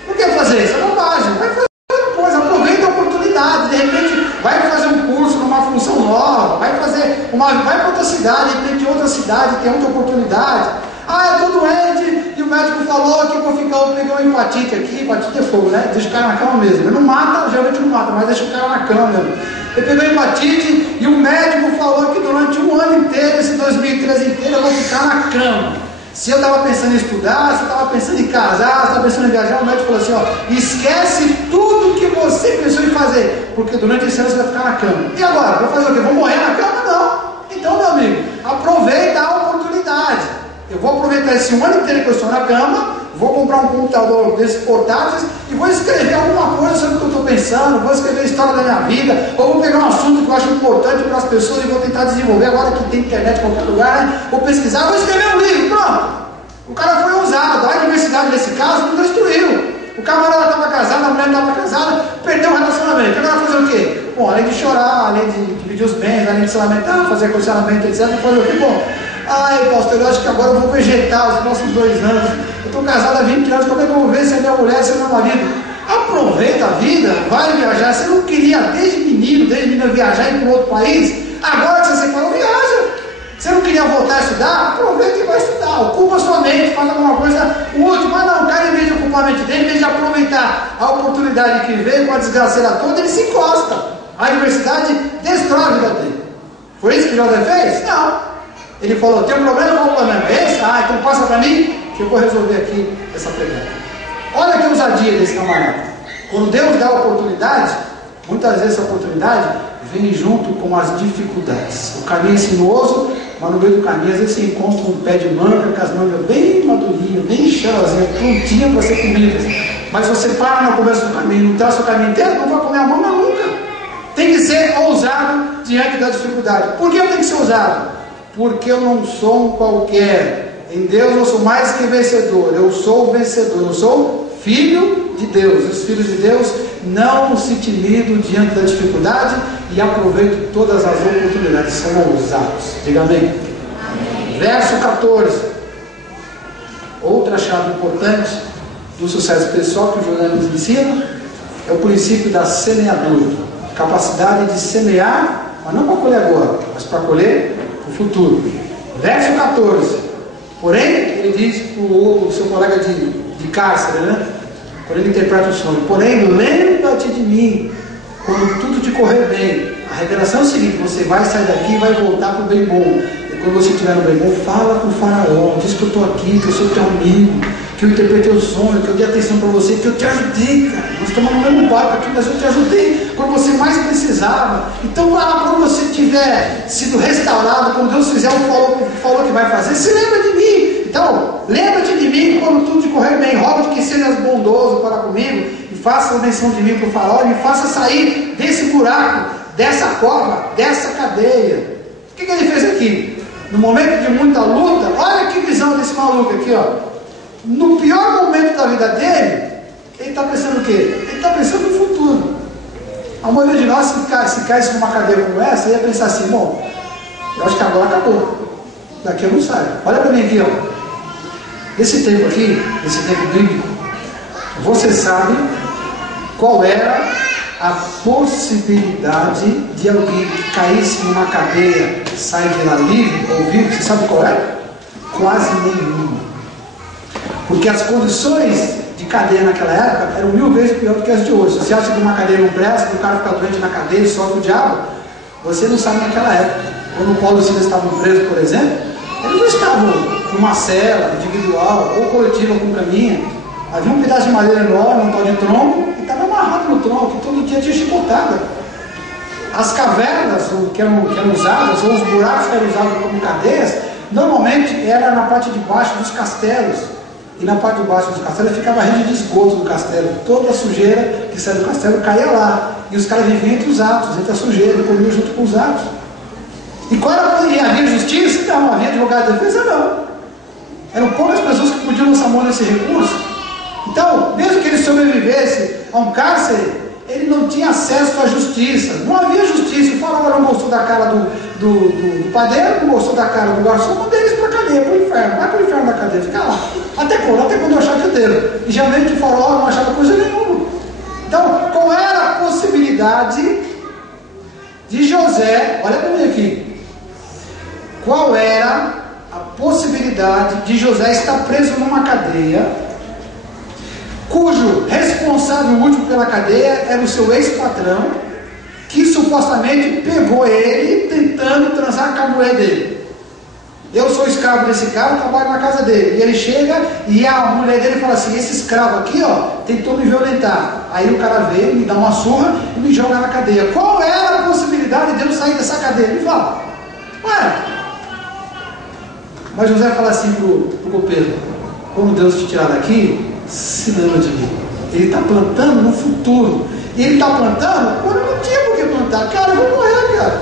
Por que fazer isso? É bobagem. Vai fazer outra coisa, aproveita a oportunidade, de repente vai fazer um curso numa função nova, vai para outra cidade, de repente outra cidade tem outra oportunidade. Eu estou doente e o médico falou que eu vou ficar, eu peguei uma hepatite aqui, hepatite é fogo, né? Deixa o cara na cama mesmo. Ele não mata, geralmente não mata, mas deixa o cara na cama mesmo. Eu peguei hepatite e o médico falou que durante um ano inteiro, esse 2013 inteiro, eu vou ficar na cama. Se eu estava pensando em estudar, se eu estava pensando em casar, se eu estava pensando em viajar, o médico falou assim, esquece tudo que você pensou em fazer, porque durante esse ano você vai ficar na cama. E agora? Vou fazer o quê? Vou morrer na cama? Não. Então, meu amigo, aproveita a oportunidade. Eu vou aproveitar esse ano inteiro que eu estou na cama, vou comprar um computador desses portáteis e vou escrever alguma coisa sobre o que eu estou pensando, vou escrever a história da minha vida, ou vou pegar um assunto que eu acho importante para as pessoas e vou tentar desenvolver agora que tem internet em qualquer lugar, né? Vou pesquisar, vou escrever um livro, pronto. O cara foi ousado, a diversidade nesse caso não destruiu. O camarada estava casado, a mulher estava casada, perdeu o relacionamento. Agora fazer o quê? Bom, além de chorar, além de pedir os bens, além de se lamentar, fazer aconselhamento, etc., fazer o quê? Bom, pastor, eu acho que agora eu vou vegetar os próximos 2 anos. Eu estou casado há 20 anos, como é que eu vou ver se é minha mulher, se é meu marido? Aproveita a vida, vai viajar. Você não queria desde menina viajar e ir para outro país? Agora que você falou, viaja. Você não queria voltar a estudar? Aproveita e vai estudar. Ocupa sua mente, faz alguma coisa útil. Mas não, o cara, em vez de ocupar a mente dele, em vez de aproveitar a oportunidade que veio com a desgraceira toda, ele se encosta. A adversidade destrói a vida dele. Foi isso que José fez? Não. Ele falou, tem um problema, qual o problema? Esse? Então passa para mim, que eu vou resolver aqui essa pegada. Olha que ousadia desse camarada. Quando Deus dá a oportunidade, muitas vezes essa oportunidade vem junto com as dificuldades. O caminho é sinuoso, mas no meio do caminho, às vezes você encontra um pé de manga, com as mangas bem madurinhas, bem cheirosinhas, prontinhas para ser comidas. Mas você para no começo do caminho, não traça o caminho inteiro, não vai comer a manga nunca. Tem que ser ousado diante da dificuldade. Por que eu tenho que ser ousado? Porque eu não sou um qualquer. Em Deus eu sou mais que vencedor. Eu sou vencedor. Eu sou filho de Deus. Os filhos de Deus não se intimidam diante da dificuldade e aproveitam todas as oportunidades. São ousados. Diga amém. Verso 14. Outra chave importante do sucesso pessoal que o José nos ensina é o princípio da semeadura. Capacidade de semear, mas não para colher agora, mas para colher o futuro. Verso 14. Porém, ele diz para o seu colega de cárcere, né? Quando ele interpreta o sonho, porém, lembra-te de mim quando tudo te correr bem. A revelação é o seguinte: você vai sair daqui e vai voltar para o bem bom. E quando você estiver no bem bom, fala com o faraó, diz que eu estou aqui, que eu sou teu amigo, que eu interpretei o sonho, que eu dei atenção para você, que eu te ajudei, cara. Nós estamos no mesmo barco aqui, mas eu te ajudei quando você mais precisava. Então, quando você tiver sido restaurado, quando Deus fizer o que falou que vai fazer, se lembra de mim. Então, lembra-te de mim quando tudo te correr bem. Rogo-te que sejas bondoso para comigo e faça a menção de mim para o faraó e me faça sair desse buraco, dessa cova, dessa cadeia. O que ele fez aqui? No momento de muita luta, olha que visão desse maluco aqui, ó. No pior momento da vida dele, ele está pensando o quê? Ele está pensando no futuro. A maioria de nós, se caísse numa cadeia como essa, ia pensar assim: bom, eu acho que agora acabou. Daqui eu não saio. Olha para mim aqui, ó. Esse tempo aqui, esse tempo bíblico, você sabe qual era a possibilidade de alguém que caísse numa cadeia, sair de lá livre ou vivo? Você sabe qual é? Quase nenhuma. Porque as condições de cadeia naquela época eram 1000 vezes pior do que as de hoje. Se você acha que uma cadeia não presta, que o cara fica doente na cadeia e sofre o diabo, você não sabe naquela época. Quando o Paulo e Silas estavam presos, por exemplo, eles não estavam numa cela individual ou coletiva com caminha. Havia um pedaço de madeira enorme, um tal de tronco, e estava amarrado no tronco, e todo dia tinha chicotada. As cavernas que eram usadas, ou os buracos que eram usados como cadeias, normalmente era na parte de baixo dos castelos. E na parte de baixo do castelo ficava a rede de esgoto do castelo. Toda a sujeira que saía do castelo caía lá. E os caras viviam entre os atos, entre a sujeira, comiam junto com os atos. E qual era? E havia justiça? Não. Havia advogado de defesa? Não. Eram poucas pessoas que podiam lançar mão nesse recurso. Então, mesmo que ele sobrevivesse a um cárcere, ele não tinha acesso à justiça. Não havia justiça. O faraó não gostou da cara do padeiro, não gostou da cara do garçom, mandei eles para a cadeia, para o inferno. Vai para o inferno da cadeia, fica lá. Até quando eu achar que eu devo. E geralmente o faraó não achava coisa nenhuma. Então, qual era a possibilidade de José, olha para mim aqui, qual era a possibilidade de José estar preso numa cadeia, cujo responsável último pela cadeia era o seu ex-patrão, que supostamente pegou ele tentando transar com a mulher dele. Eu sou escravo desse cara, trabalho na casa dele. E ele chega e a mulher dele fala assim: esse escravo aqui, ó, tentou me violentar. Aí o cara veio, me dá uma surra e me joga na cadeia. Qual era a possibilidade de eu sair dessa cadeia? Me fala. Ué. Mas José fala assim pro copeiro: quando Deus te tirar daqui, se lembra de mim. Ele está plantando no futuro. E ele está plantando quando não tinha por que plantar. Cara, eu vou morrer, cara.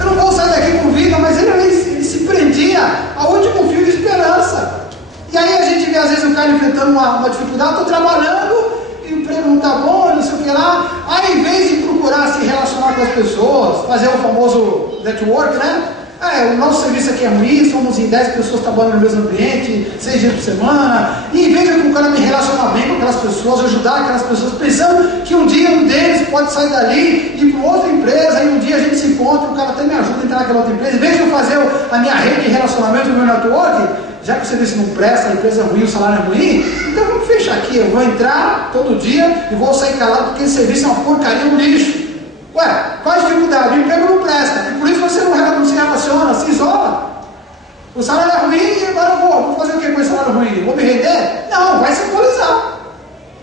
Eu não vou sair daqui com vida, mas ele se prendia ao último fio de esperança. E aí a gente vê às vezes o cara enfrentando uma dificuldade, estou trabalhando, e o emprego não está bom, não sei o que lá. Aí em vez de procurar se relacionar com as pessoas, fazer o famoso network, né? O nosso serviço aqui é ruim, somos em 10 pessoas trabalhando no mesmo ambiente, 6 dias por semana, e em vez de eu procurar me relacionar bem com aquelas pessoas, ajudar aquelas pessoas, pensando que um dia um deles pode sair dali e ir para outra empresa, e um dia a gente se encontra, o cara até me ajuda a entrar naquela outra empresa, em vez de eu fazer a minha rede de relacionamento, o meu network, já que o serviço não presta, a empresa é ruim, o salário é ruim, então vamos fechar aqui, eu vou entrar todo dia e vou sair calado porque esse serviço é uma porcaria, um lixo. Ué, qual a dificuldade? O emprego não presta, e por isso você não se relaciona, se isola. O salário é ruim e agora eu vou fazer o que com esse salário ruim? Vou me render? Não, vai se atualizar.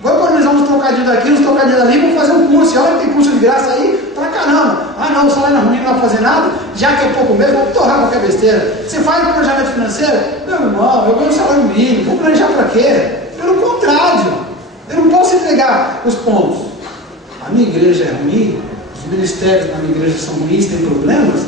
Vou economizar uns trocadilhos daqui, uns trocadilhos ali, vou fazer um curso. E olha que tem curso de graça aí, pra caramba. Ah não, o salário é ruim, não vai fazer nada, já que é pouco mesmo, vamos torrar qualquer besteira. Você faz um planejamento financeiro? Meu irmão, eu ganho um salário mínimo, vou planejar pra quê? Pelo contrário, eu não posso entregar os pontos. A minha igreja é ruim, os ministérios na minha igreja são ruins, tem problemas.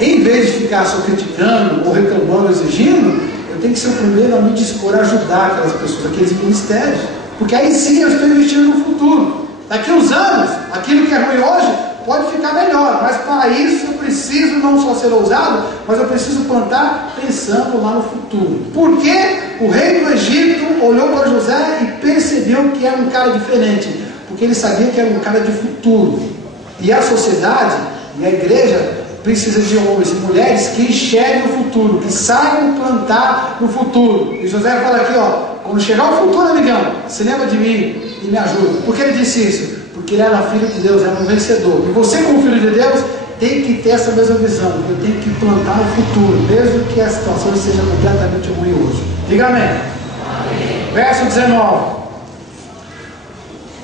Em vez de ficar só criticando, ou reclamando, ou exigindo, eu tenho que ser o primeiro a me dispor a ajudar aquelas pessoas, aqueles ministérios. Porque aí sim eu estou investindo no futuro. Daqui a uns anos, aquilo que é ruim hoje pode ficar melhor. Mas para isso eu preciso não só ser ousado, mas eu preciso plantar pensando lá no futuro. Porque o rei do Egito olhou para José e percebeu que era um cara diferente. Porque ele sabia que era um cara de futuro. E a sociedade e a igreja precisa de homens e mulheres que enxerguem o futuro, que saibam plantar no futuro. E José fala aqui, ó, quando chegar o futuro, amigão, se lembra de mim e me ajuda. Por que ele disse isso? Porque ele era filho de Deus, era um vencedor. E você, como filho de Deus, tem que ter essa mesma visão. Eu tenho que plantar no futuro, mesmo que a situação seja completamente ruim hoje. Diga amém. Amém. Verso 19.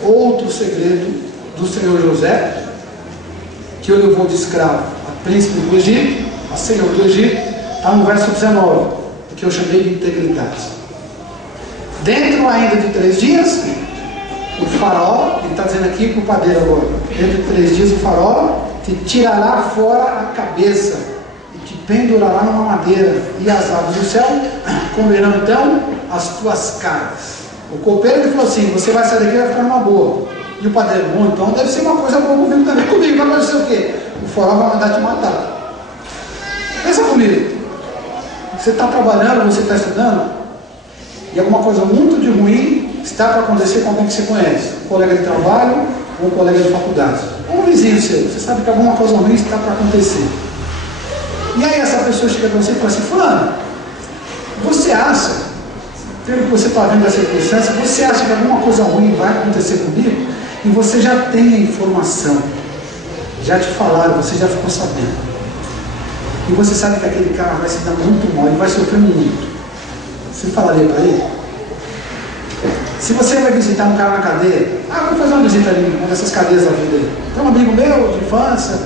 Outro segredo do Senhor José, que o levou de escravo a príncipe do Egito, a senhor do Egito, está no verso 19, que eu chamei de integridade. Dentro ainda de 3 dias, o faraó, ele está dizendo aqui para o padeiro agora, dentro de 3 dias o faraó te tirará fora a cabeça e te pendurará numa madeira, e as aves do céu comerão então as tuas carnes. O copeiro ele falou assim: você vai sair daqui e vai ficar numa boa. E o padeiro, bom, então deve ser uma coisa boa comigo também. Comigo vai acontecer o quê? O faraó vai mandar te matar. Pensa comigo. Você está trabalhando, você está estudando, e alguma coisa muito de ruim está para acontecer com alguém que você conhece. Um colega de trabalho ou um colega de faculdade. Ou um vizinho seu. Você sabe que alguma coisa ruim está para acontecer. E aí essa pessoa chega para você e fala assim: fulano, você acha, pelo que você está vendo da circunstância, você acha que alguma coisa ruim vai acontecer comigo? E você já tem a informação, já te falaram, você já ficou sabendo. E você sabe que aquele cara vai se dar muito mal, ele vai sofrer muito. Você falaria para ele? Se você vai visitar um cara na cadeia, vou fazer uma visita ali, uma dessas cadeias da vida dele. Tem um amigo meu de infância,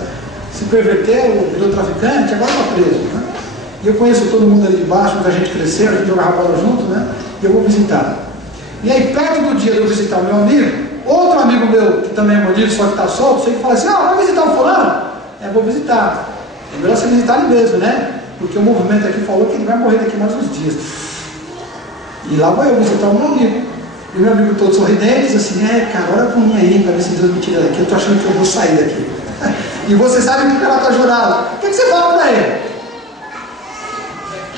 se perverteu, virou traficante, agora está preso. Né? E eu conheço todo mundo ali de baixo, muita gente cresceu, a gente jogava bola junto, né? E eu vou visitar. E aí, perto do dia de eu visitar o meu amigo, outro amigo meu, que também é bandido, só que está solto, chega e fala assim: vai visitar o fulano? Vou visitar. É melhor você visitar ele mesmo, né? Porque o movimento aqui falou que ele vai morrer daqui mais uns dias. E lá vou eu visitar o meu amigo. E o meu amigo todo sorridente, diz assim: cara, ora por mim aí, para ver se Deus me tira daqui. Eu estou achando que eu vou sair daqui. E você sabe que o cara está jurado. O que você fala para ele?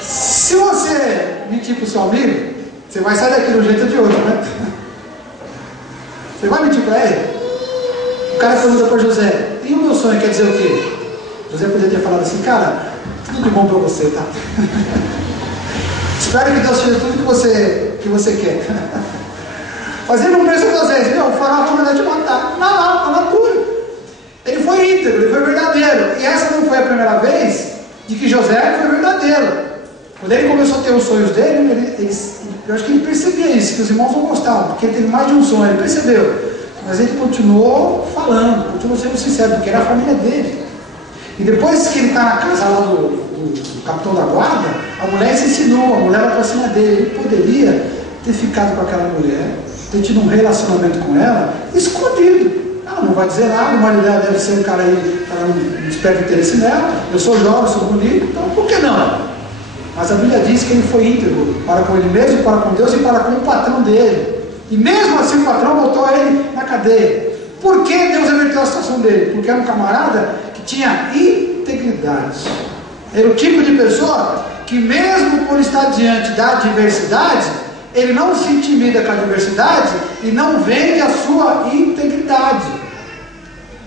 Se você mentir para o seu amigo, você vai sair daqui de um jeito ou de outro, né? Você vai mentir para ele? O cara pergunta para José: e o meu sonho quer dizer o quê? José poderia ter falado assim: cara, tudo de bom para você, tá? Espero que Deus seja tudo que você quer. Mas ele não pensou duas vezes: o faraó vai mandar te matar. Não, está na pura. Ele foi íntegro, ele foi verdadeiro. E essa não foi a primeira vez de que José foi verdadeiro. Quando ele começou a ter os sonhos dele, eu acho que ele percebia isso, que os irmãos não gostavam, porque ele teve mais de um sonho, ele percebeu. Mas ele continuou falando, continuou sendo sincero, porque era a família dele. E depois que ele está na casa lá do capitão da guarda, a mulher se ensinou, a mulher vai para cima dele. Ele poderia ter ficado com aquela mulher, ter tido um relacionamento com ela, escondido. Ela não vai dizer nada, o marido dela deve ser um cara aí, ela não desperta interesse nela. Eu sou jovem, sou bonito, então por que não? Mas a Bíblia diz que ele foi íntegro para com ele mesmo, para com Deus e para com o patrão dele. E mesmo assim o patrão botou ele na cadeia. Por que Deus reverteu a situação dele? Porque era um camarada que tinha integridade. Era o tipo de pessoa que mesmo por estar diante da adversidade, ele não se intimida com a adversidade e não vende a sua integridade.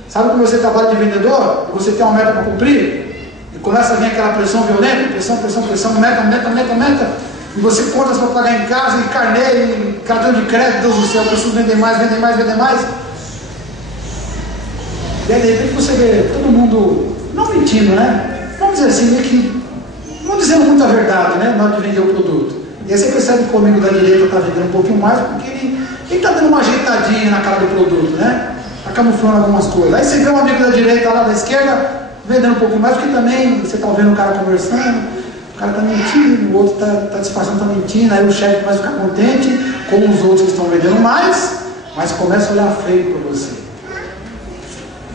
Sabe quando você trabalha de vendedor, você tem uma meta para cumprir, e começa a vir aquela pressão violenta, pressão, meta, e você conta para pagar em casa, e carnê, e cartão de crédito, Deus do céu, preciso vender mais. E aí de repente você vê todo mundo, não mentindo, né? Vamos dizer assim, meio que não dizendo muita verdade, né? Na hora de vender o produto. E aí você percebe que o amigo da direita está vendendo um pouquinho mais, porque ele está dando uma ajeitadinha na cara do produto, né? Está camuflando algumas coisas. Aí você vê um amigo da direita lá da esquerda vendendo um pouquinho mais, porque também você está vendo o cara conversando, o cara está mentindo, o outro está disfarçando, está mentindo, aí o chefe começa a ficar contente com os outros que estão vendendo mais, mas começa a olhar feio para você.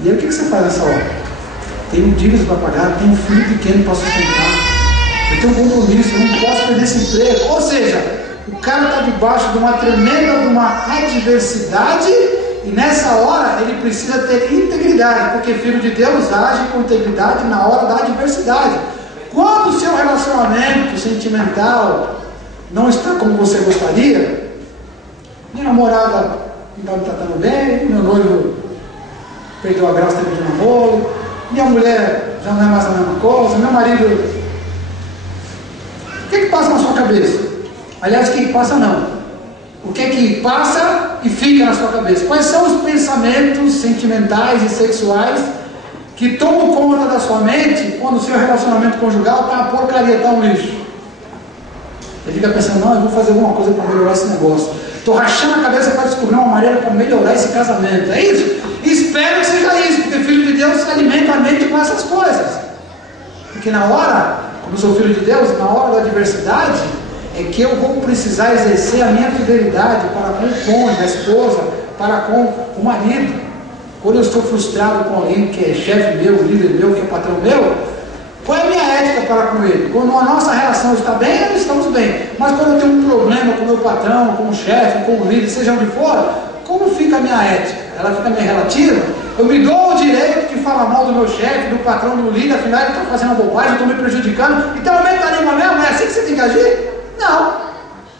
E aí o que você faz nessa hora? Tenho dívidas para pagar, tenho um filho pequeno para sustentar, eu tenho um compromisso, eu não posso perder esse emprego. Ou seja, o cara está debaixo de uma tremenda adversidade, e nessa hora ele precisa ter integridade, porque filho de Deus age com integridade na hora da adversidade. Quando o seu relacionamento sentimental não está como você gostaria, minha namorada não está tratando bem, meu noivo perdeu a graça de namoro, minha mulher já não é mais a mesma coisa, meu marido... O que passa na sua cabeça? Aliás, o que passa não. O que passa e fica na sua cabeça? Quais são os pensamentos sentimentais e sexuais que tomam conta da sua mente quando o seu relacionamento conjugal está uma porcaria, está um lixo? Você fica pensando: não, eu vou fazer alguma coisa para melhorar esse negócio. Estou rachando a cabeça para descobrir uma maneira para melhorar esse casamento. É isso? Espero que seja isso, porque filho de Deus se alimenta a mente com essas coisas. Porque na hora, como eu sou filho de Deus, na hora da adversidade, é que eu vou precisar exercer a minha fidelidade para com o cônjuge, a esposa, para com o marido. Quando eu estou frustrado com alguém que é chefe meu, líder meu, que é patrão meu, qual é a minha ética para com ele? Quando a nossa relação está bem, nós estamos bem. Mas quando eu tenho um problema com o meu patrão, com o chefe, com o líder, seja onde for, como fica a minha ética? Ela fica meio relativa? Eu me dou o direito de falar mal do meu chefe, do patrão, do líder, afinal ele está fazendo uma bobagem, eu estou me prejudicando, então eu meto a língua mesmo? É assim que você tem que agir? Não.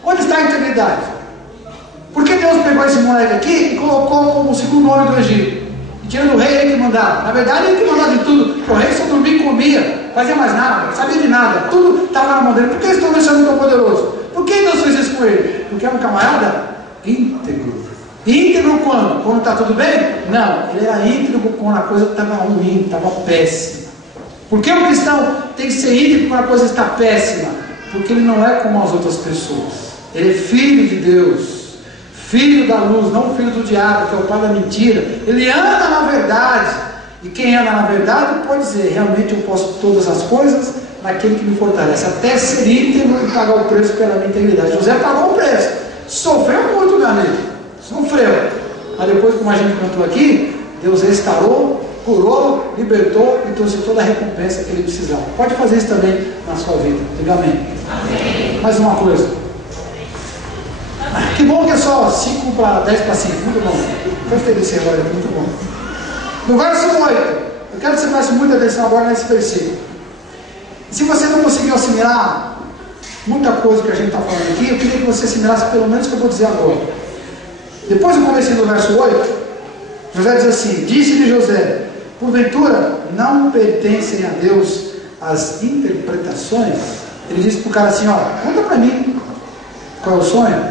Onde está a integridade? Por que Deus pegou esse moleque aqui e colocou como o segundo homem do Egito? E tirando o rei, ele que mandava. Na verdade, ele que mandava de tudo. O rei só dormia e comia, fazia mais nada, não sabia de nada. Tudo estava na mão dele. Por que eles estão deixando tão poderoso? Por que Deus fez isso com ele? Porque é um camarada íntegro. Íntegro quando? Quando está tudo bem? Não, ele era íntegro quando a coisa estava ruim, estava péssima. Por que um cristão tem que ser íntegro quando a coisa está péssima? Porque ele não é como as outras pessoas. Ele é filho de Deus, filho da luz, não filho do diabo, que é o pai da mentira. Ele anda na verdade. E quem anda na verdade pode dizer: realmente eu posso todas as coisas naquele que me fortalece, até ser íntegro e pagar o preço pela minha integridade. José pagou o preço, sofreu muito, meu amigo, sofreu, mas depois, como a gente cantou aqui, Deus restaurou, curou, libertou e trouxe toda a recompensa que ele precisava. Pode fazer isso também na sua vida. Diga amém. Amém. Mais uma coisa. Que bom que é só 5 para 10 para 5. Muito bom. Gostei desse relógio, muito bom. No verso 8, eu quero que você preste muita atenção agora nesse versículo. Se você não conseguiu assimilar muita coisa que a gente está falando aqui, eu queria que você assimilasse pelo menos o que eu vou dizer agora. Depois do começo do verso 8, José diz assim: disse-lhe José, porventura não pertencem a Deus as interpretações? Ele disse para o cara assim: ó, conta para mim qual é o sonho,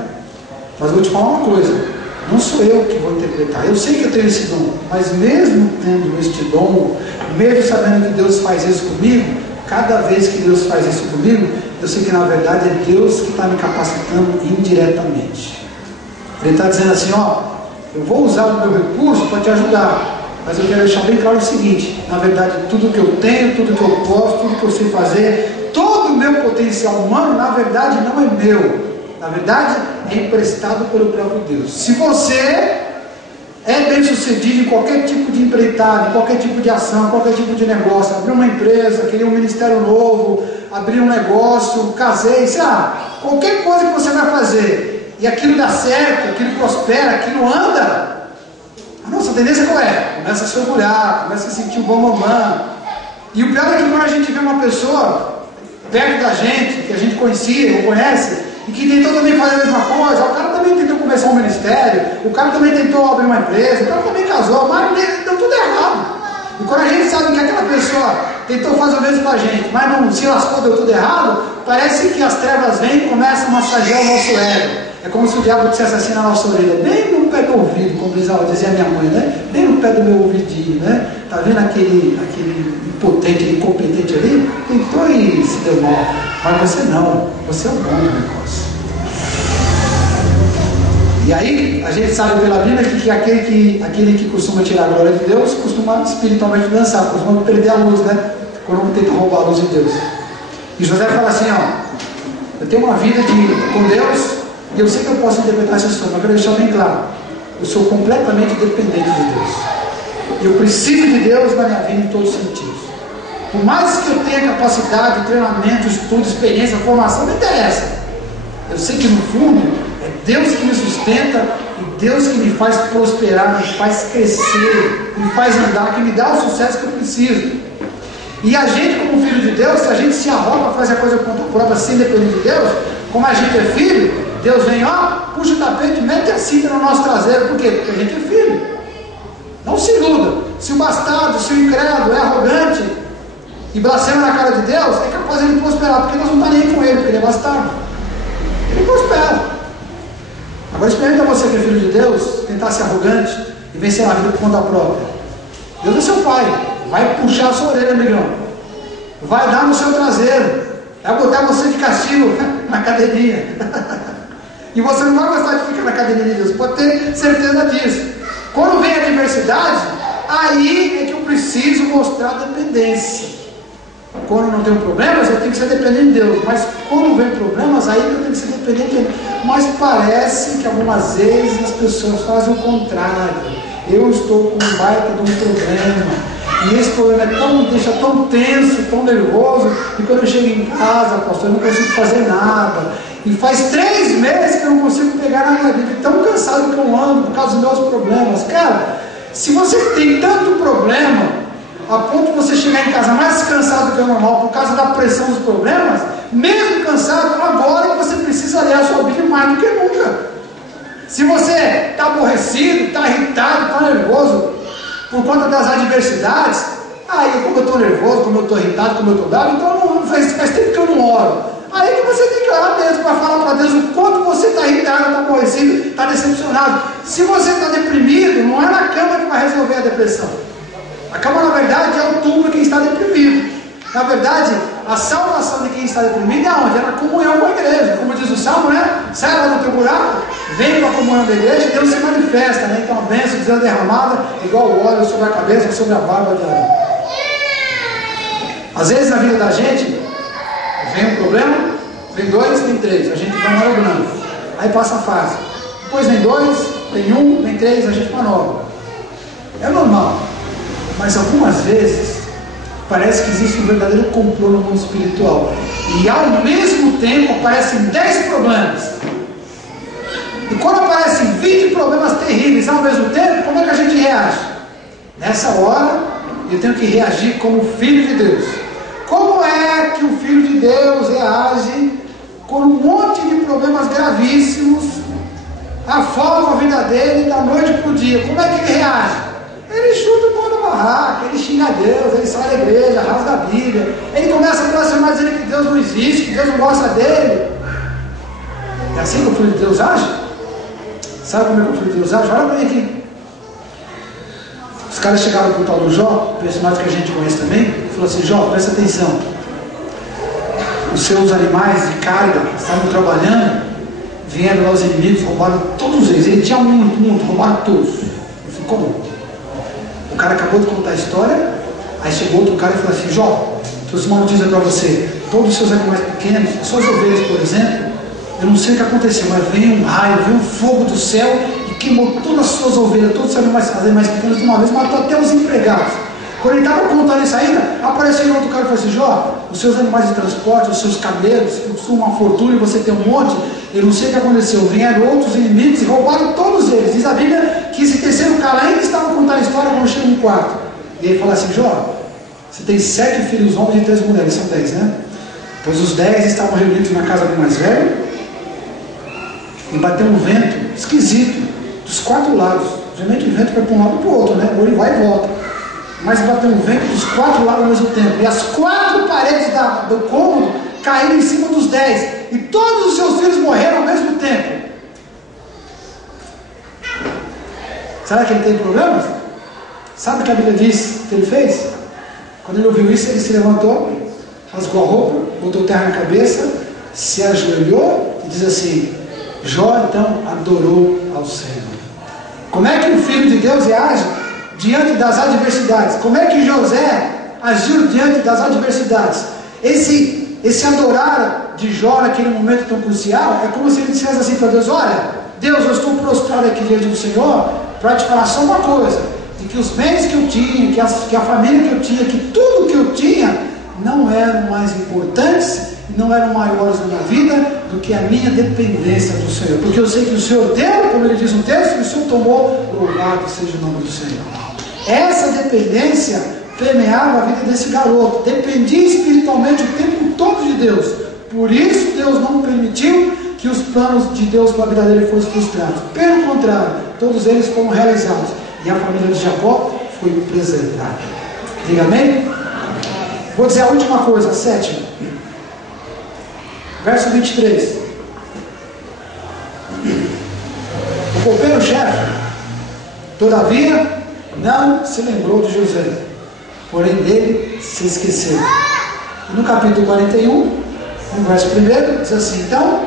mas vou te falar uma coisa, não sou eu que vou interpretar. Eu sei que eu tenho esse dom, mas mesmo tendo este dom, mesmo sabendo que Deus faz isso comigo, cada vez que Deus faz isso comigo, eu sei que na verdade é Deus que está me capacitando indiretamente. Ele está dizendo assim: ó, eu vou usar o meu recurso para te ajudar, mas eu quero deixar bem claro o seguinte: na verdade, tudo que eu tenho, tudo que eu posso, tudo que eu sei fazer, todo o meu potencial humano, na verdade não é meu, na verdade é emprestado pelo próprio Deus. Se você é bem sucedido em qualquer tipo de empreitada, em qualquer tipo de ação, qualquer tipo de negócio, abrir uma empresa, criar um ministério novo, abrir um negócio, casei, sei lá, qualquer coisa que você vai fazer, e aquilo dá certo, aquilo prospera, aquilo anda, a nossa tendência qual é? Começa a se orgulhar, começa a sentir o bom mamã. E o pior é que quando a gente vê uma pessoa perto da gente, que a gente conhecia ou conhece, e que tentou também fazer a mesma coisa, o cara também tentou começar um ministério, o cara também tentou abrir uma empresa, o cara também casou, mas deu tudo errado. E quando a gente sabe que aquela pessoa tentou fazer o mesmo com a gente, mas não se lascou, deu tudo errado, parece que as trevas vêm e começam a massagear o nosso ego. É como se o diabo dissesse assim na nossa orelha, bem no pé do ouvido, como dizia minha mãe, né? Bem no pé do meu ouvidinho, né? Tá vendo aquele impotente, aquele incompetente ali? Tentou e se deu mal. Mas você não, você é o bom do negócio. E aí, a gente sabe pela Bíblia que aquele que costuma tirar a glória de Deus, costuma espiritualmente dançar, costuma perder a luz, né? Quando tenta roubar a luz de Deus. E José fala assim, ó, eu tenho uma vida com Deus, e eu sei que eu posso interpretar essa história, mas eu quero deixar bem claro, eu sou completamente dependente de Deus. Eu preciso de Deus na minha vida em todos os sentidos. Por mais que eu tenha capacidade, treinamento, estudo, experiência, formação, não interessa. Eu sei que no fundo é Deus que me sustenta e Deus que me faz prosperar, me faz crescer, me faz andar, que me dá o sucesso que eu preciso. E a gente, como filho de Deus, se a gente se arroga para fazer a coisa por conta própria sem depender de Deus, como a gente é filho, Deus vem, ó, puxa o tapete, mete a cinta no nosso traseiro. Por quê? Porque a gente é filho. Não se iluda. Se o bastardo, se o incrédulo é arrogante e blasfema na cara de Deus, é capaz de ele prosperar, porque nós não estamos nem aí com ele, porque ele é bastardo. Ele prospera. Agora experimenta você que é filho de Deus, tentar ser arrogante e vencer a vida por conta própria. Deus é seu pai. Vai puxar a sua orelha, amigão. Vai dar no seu traseiro. Vai botar você de castigo na cadeirinha. E você não vai gostar de ficar na cadeirinha de Deus. Pode ter certeza disso. Quando vem a adversidade, aí é que eu preciso mostrar dependência. Quando não tenho problemas, eu tenho que ser dependente de Deus. Mas quando vem problemas, aí eu tenho que ser dependente de Deus. Mas parece que algumas vezes as pessoas fazem o contrário. Eu estou com um baita de um problema. E esse problema me deixa tão tenso, tão nervoso, e quando eu chego em casa, pastor, eu não consigo fazer nada. E faz 3 meses que eu não consigo pegar na minha vida, tão cansado que eu ando por causa dos meus problemas. Cara, se você tem tanto problema, a ponto de você chegar em casa mais cansado que o normal por causa da pressão dos problemas, mesmo cansado, agora você precisa ler a sua Bíblia mais do que nunca. Se você está aborrecido, está irritado, está nervoso por conta das adversidades, aí como eu estou nervoso, como eu estou irritado, como eu estou bravo, então faz tempo que eu não oro. Aí que você tem que orar mesmo para falar para Deus o quanto você está irritado, está aborrecido, está decepcionado. Se você está deprimido, não é na cama que vai resolver a depressão. A cama, na verdade, é o túmulo de quem está deprimido. Na verdade, a salvação de quem está deprimido é onde? É na comunhão com a igreja. Como diz o Salmo, né? Sai lá do teu buraco, vem para a comunhão da igreja, Deus se manifesta, né? Então a bênção sendo derramada, igual o óleo sobre a cabeça, sobre a barba de Arão. Às vezes na vida da gente, Vem um problema, vem 2, vem 3, a gente vai manobrando. Aí passa a fase. Depois vem 2, vem 1, vem 3, a gente manobra. É normal. Mas algumas vezes parece que existe um verdadeiro complô no mundo espiritual. E ao mesmo tempo aparecem 10 problemas. E quando aparecem 20 problemas terríveis ao mesmo tempo, como é que a gente reage? Nessa hora, eu tenho que reagir como filho de Deus. Como é que o filho de Deus reage com um monte de problemas gravíssimos, afogam a vida dele da noite para o dia? Como é que ele reage? Ele chuta o pau da barraca, ele xinga Deus, ele sai da igreja, rasga a Bíblia, ele começa a blasfemar dizendo que Deus não existe, que Deus não gosta dele. É assim que o filho de Deus age? Sabe como é que o filho de Deus age? Olha para mim aqui. Os caras chegaram para o tal do Jó, personagem que a gente conhece também, e falou assim: Jó, presta atenção, os seus animais de carga estavam trabalhando, vieram lá os inimigos, roubaram todos eles. Ele tinha muito, roubaram todos. Eu falei: como? O cara acabou de contar a história, aí chegou outro cara e falou assim: Jó, trouxe uma notícia para você, todos os seus animais pequenos, as suas ovelhas, por exemplo, eu não sei o que aconteceu, mas veio um raio, veio um fogo do céu e queimou todas as suas ovelhas, todos os animais pequenos de uma vez, matou até os empregados. Quando ele estava contando isso ainda, apareceu outro cara e falou assim: Jó, os seus animais de transporte, os seus camelos, que custam uma fortuna e você tem um monte, eu não sei o que aconteceu, vieram outros inimigos e roubaram todos eles. Diz a Bíblia que esse terceiro cara ainda estava contando a história quando chegou no quarto. E ele fala assim: Jó, você tem 7 filhos homens e 3 mulheres, são 10, né? Pois os 10 estavam reunidos na casa do mais velho, e bateu um vento esquisito dos 4 lados. Geralmente o vento vai para um lado e para o outro, né? Ou ele vai e volta. Mas bateu um vento dos 4 lados ao mesmo tempo. E as 4 paredes do cômodo caíram em cima dos 10. E todos os seus filhos morreram ao mesmo tempo. Será que ele teve problemas? Sabe o que a Bíblia diz que ele fez? Quando ele ouviu isso, ele se levantou, rasgou a roupa, botou terra na cabeça, se ajoelhou e diz assim: Jó então adorou ao Senhor. Como é que o filho de Deus reage diante das adversidades? Como é que José agiu diante das adversidades? Esse adorar de Jó naquele momento tão crucial é como se ele dissesse assim para Deus: olha, Deus, eu estou prostrado aqui diante do Senhor para te falar só uma coisa, de que os bens que eu tinha, que a família que eu tinha, que tudo que eu tinha não eram mais importantes, não eram maiores na minha vida do que a minha dependência do Senhor, porque eu sei que o Senhor deu, como ele diz no texto, e o Senhor tomou, louvado seja o nome do Senhor. Essa dependência permeava a vida desse garoto, dependia espiritualmente o tempo todo de Deus. Por isso Deus não permitiu que os planos de Deus para a vida dele fossem frustrados. Pelo contrário, todos eles foram realizados, e a família de Jacó foi preservada. Diga amém? Vou dizer a última coisa, a 7ª. Verso 23. O copeiro-chefe, todavia, não se lembrou de José, porém dele se esqueceu. E no capítulo 41, no verso 1, diz assim: então,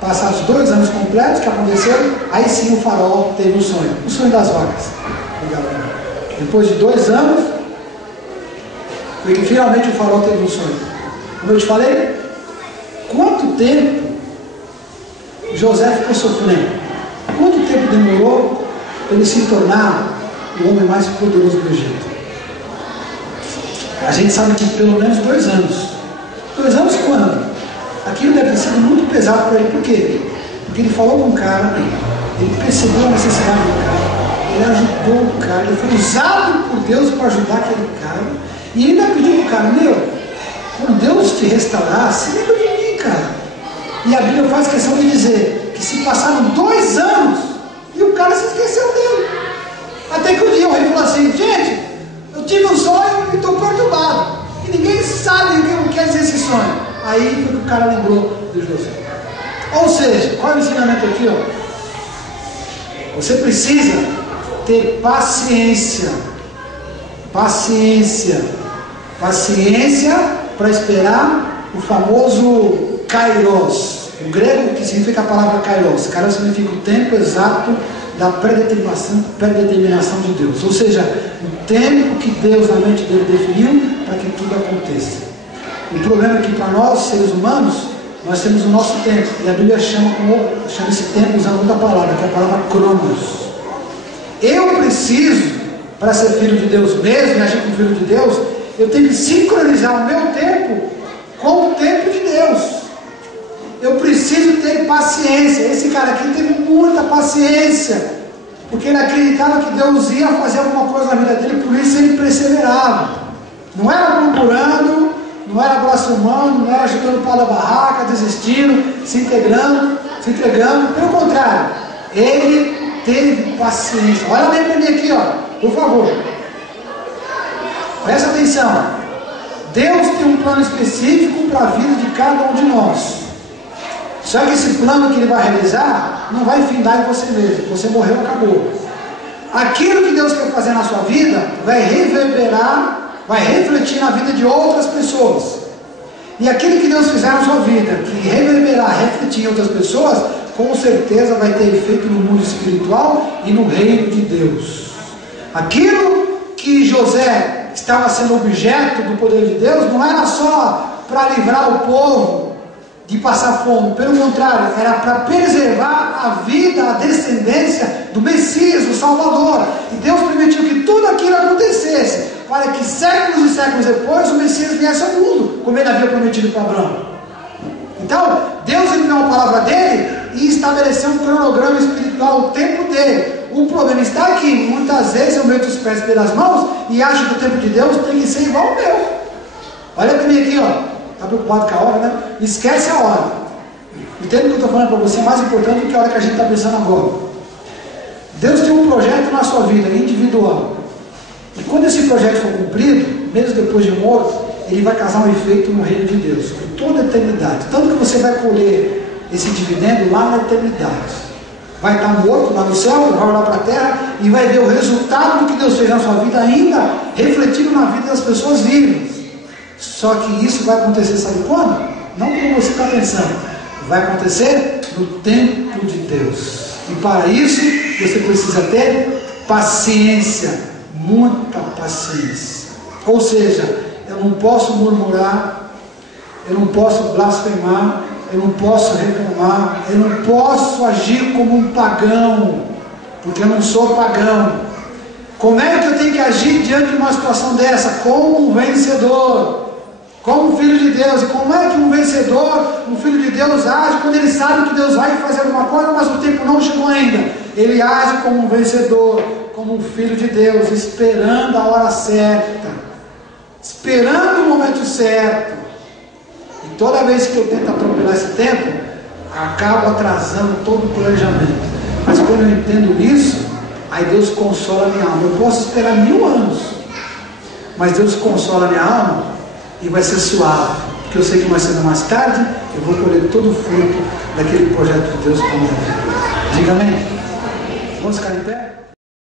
passados 2 anos completos que aconteceram, aí sim o faraó teve o sonho das vacas. Depois de 2 anos, foi que finalmente o faraó teve um sonho. Como eu te falei, quanto tempo José ficou sofrendo? Quanto tempo demorou para ele se tornar o homem mais poderoso do Egito? A gente sabe que pelo menos 2 anos. 2 anos quando? Aquilo deve ter sido muito pesado para ele. Por quê? Porque ele falou com o cara, ele percebeu a necessidade do cara, ele ajudou o cara, ele foi usado por Deus para ajudar aquele cara, e ele ainda pediu para o cara: meu, quando Deus te restaurar, se lembra de mim, cara. E a Bíblia faz questão de dizer que se passaram 2 anos e o cara se esqueceu dele. Até que um dia o rei falou assim: gente, eu tive um sonho e estou perturbado, e ninguém sabe o que quer dizer esse sonho. Aí foi que o cara lembrou de José. Ou seja, qual é o ensinamento aqui? Você precisa ter paciência. Paciência para esperar o famoso kairos. O grego que significa a palavra kairos. Kairos significa o tempo exato da predeterminação de Deus. Ou seja, o tempo que Deus na mente dele definiu para que tudo aconteça. O problema é que para nós, seres humanos, nós temos o nosso tempo. E a Bíblia chama esse tempo usando outra palavra, que é a palavra cronos. Eu preciso, para ser filho de Deus mesmo, e agir como filho de Deus, eu tenho que sincronizar o meu tempo com o tempo de Deus. Eu preciso ter paciência. Esse cara aqui teve muita paciência, porque ele acreditava que Deus ia fazer alguma coisa na vida dele, por isso ele perseverava. Não era murmurando, não era blasfemando, não era chutando o pau da barraca, desistindo, se entregando. Pelo contrário, ele teve paciência. Olha bem para mim aqui, ó, por favor. Presta atenção. Deus tem um plano específico para a vida de cada um de nós. Só que esse plano que Ele vai realizar não vai findar em você mesmo. Você morreu, acabou. Aquilo que Deus quer fazer na sua vida vai reverberar, vai refletir na vida de outras pessoas. E aquilo que Deus fizer na sua vida, que reverberar, refletir em outras pessoas, com certeza vai ter efeito no mundo espiritual e no reino de Deus. Aquilo que José estava sendo objeto do poder de Deus não era só para livrar o povo de passar fome, pelo contrário, era para preservar a vida, a descendência do Messias, do Salvador. E Deus permitiu que tudo aquilo acontecesse, para que séculos e séculos depois o Messias viesse ao mundo, como ele havia prometido para Abraão. Então, Deus enviou a palavra dele e estabeleceu um cronograma espiritual, o tempo dele. O problema está aqui, muitas vezes eu meto os pés pelas mãos e acho que o tempo de Deus tem que ser igual ao meu. Olha para mim aqui, ó. Está preocupado com a hora, né? Esquece a hora. Entende o que eu estou falando para você? Mais importante do que a hora que a gente está pensando agora. Deus tem um projeto na sua vida, individual. E quando esse projeto for cumprido, mesmo depois de morto, ele vai causar um efeito no reino de Deus, por toda a eternidade. Tanto que você vai colher esse dividendo lá na eternidade. Vai estar morto lá no céu, vai olhar para a terra e vai ver o resultado do que Deus fez na sua vida ainda refletido na vida das pessoas vivas. Só que isso vai acontecer, sabe quando? Não como você está pensando. Vai acontecer no tempo de Deus. E para isso, você precisa ter paciência. Muita paciência. Ou seja, eu não posso murmurar, eu não posso blasfemar, eu não posso reclamar, eu não posso agir como um pagão, porque eu não sou pagão. Como é que eu tenho que agir diante de uma situação dessa? Como um vencedor. Como filho de Deus. E como é que um vencedor, um filho de Deus age quando ele sabe que Deus vai fazer alguma coisa, mas o tempo não chegou ainda? Ele age como um vencedor, como um filho de Deus, esperando a hora certa, esperando o momento certo. E toda vez que eu tento atropelar esse tempo, acabo atrasando todo o planejamento. Mas quando eu entendo isso, aí Deus consola a minha alma. Eu posso esperar 1000 anos, mas Deus consola a minha alma e vai ser suave, porque eu sei que mais cedo ou mais tarde eu vou colher todo o fruto daquele projeto de Deus para a minha vida. Diga amém. Vamos ficar em pé?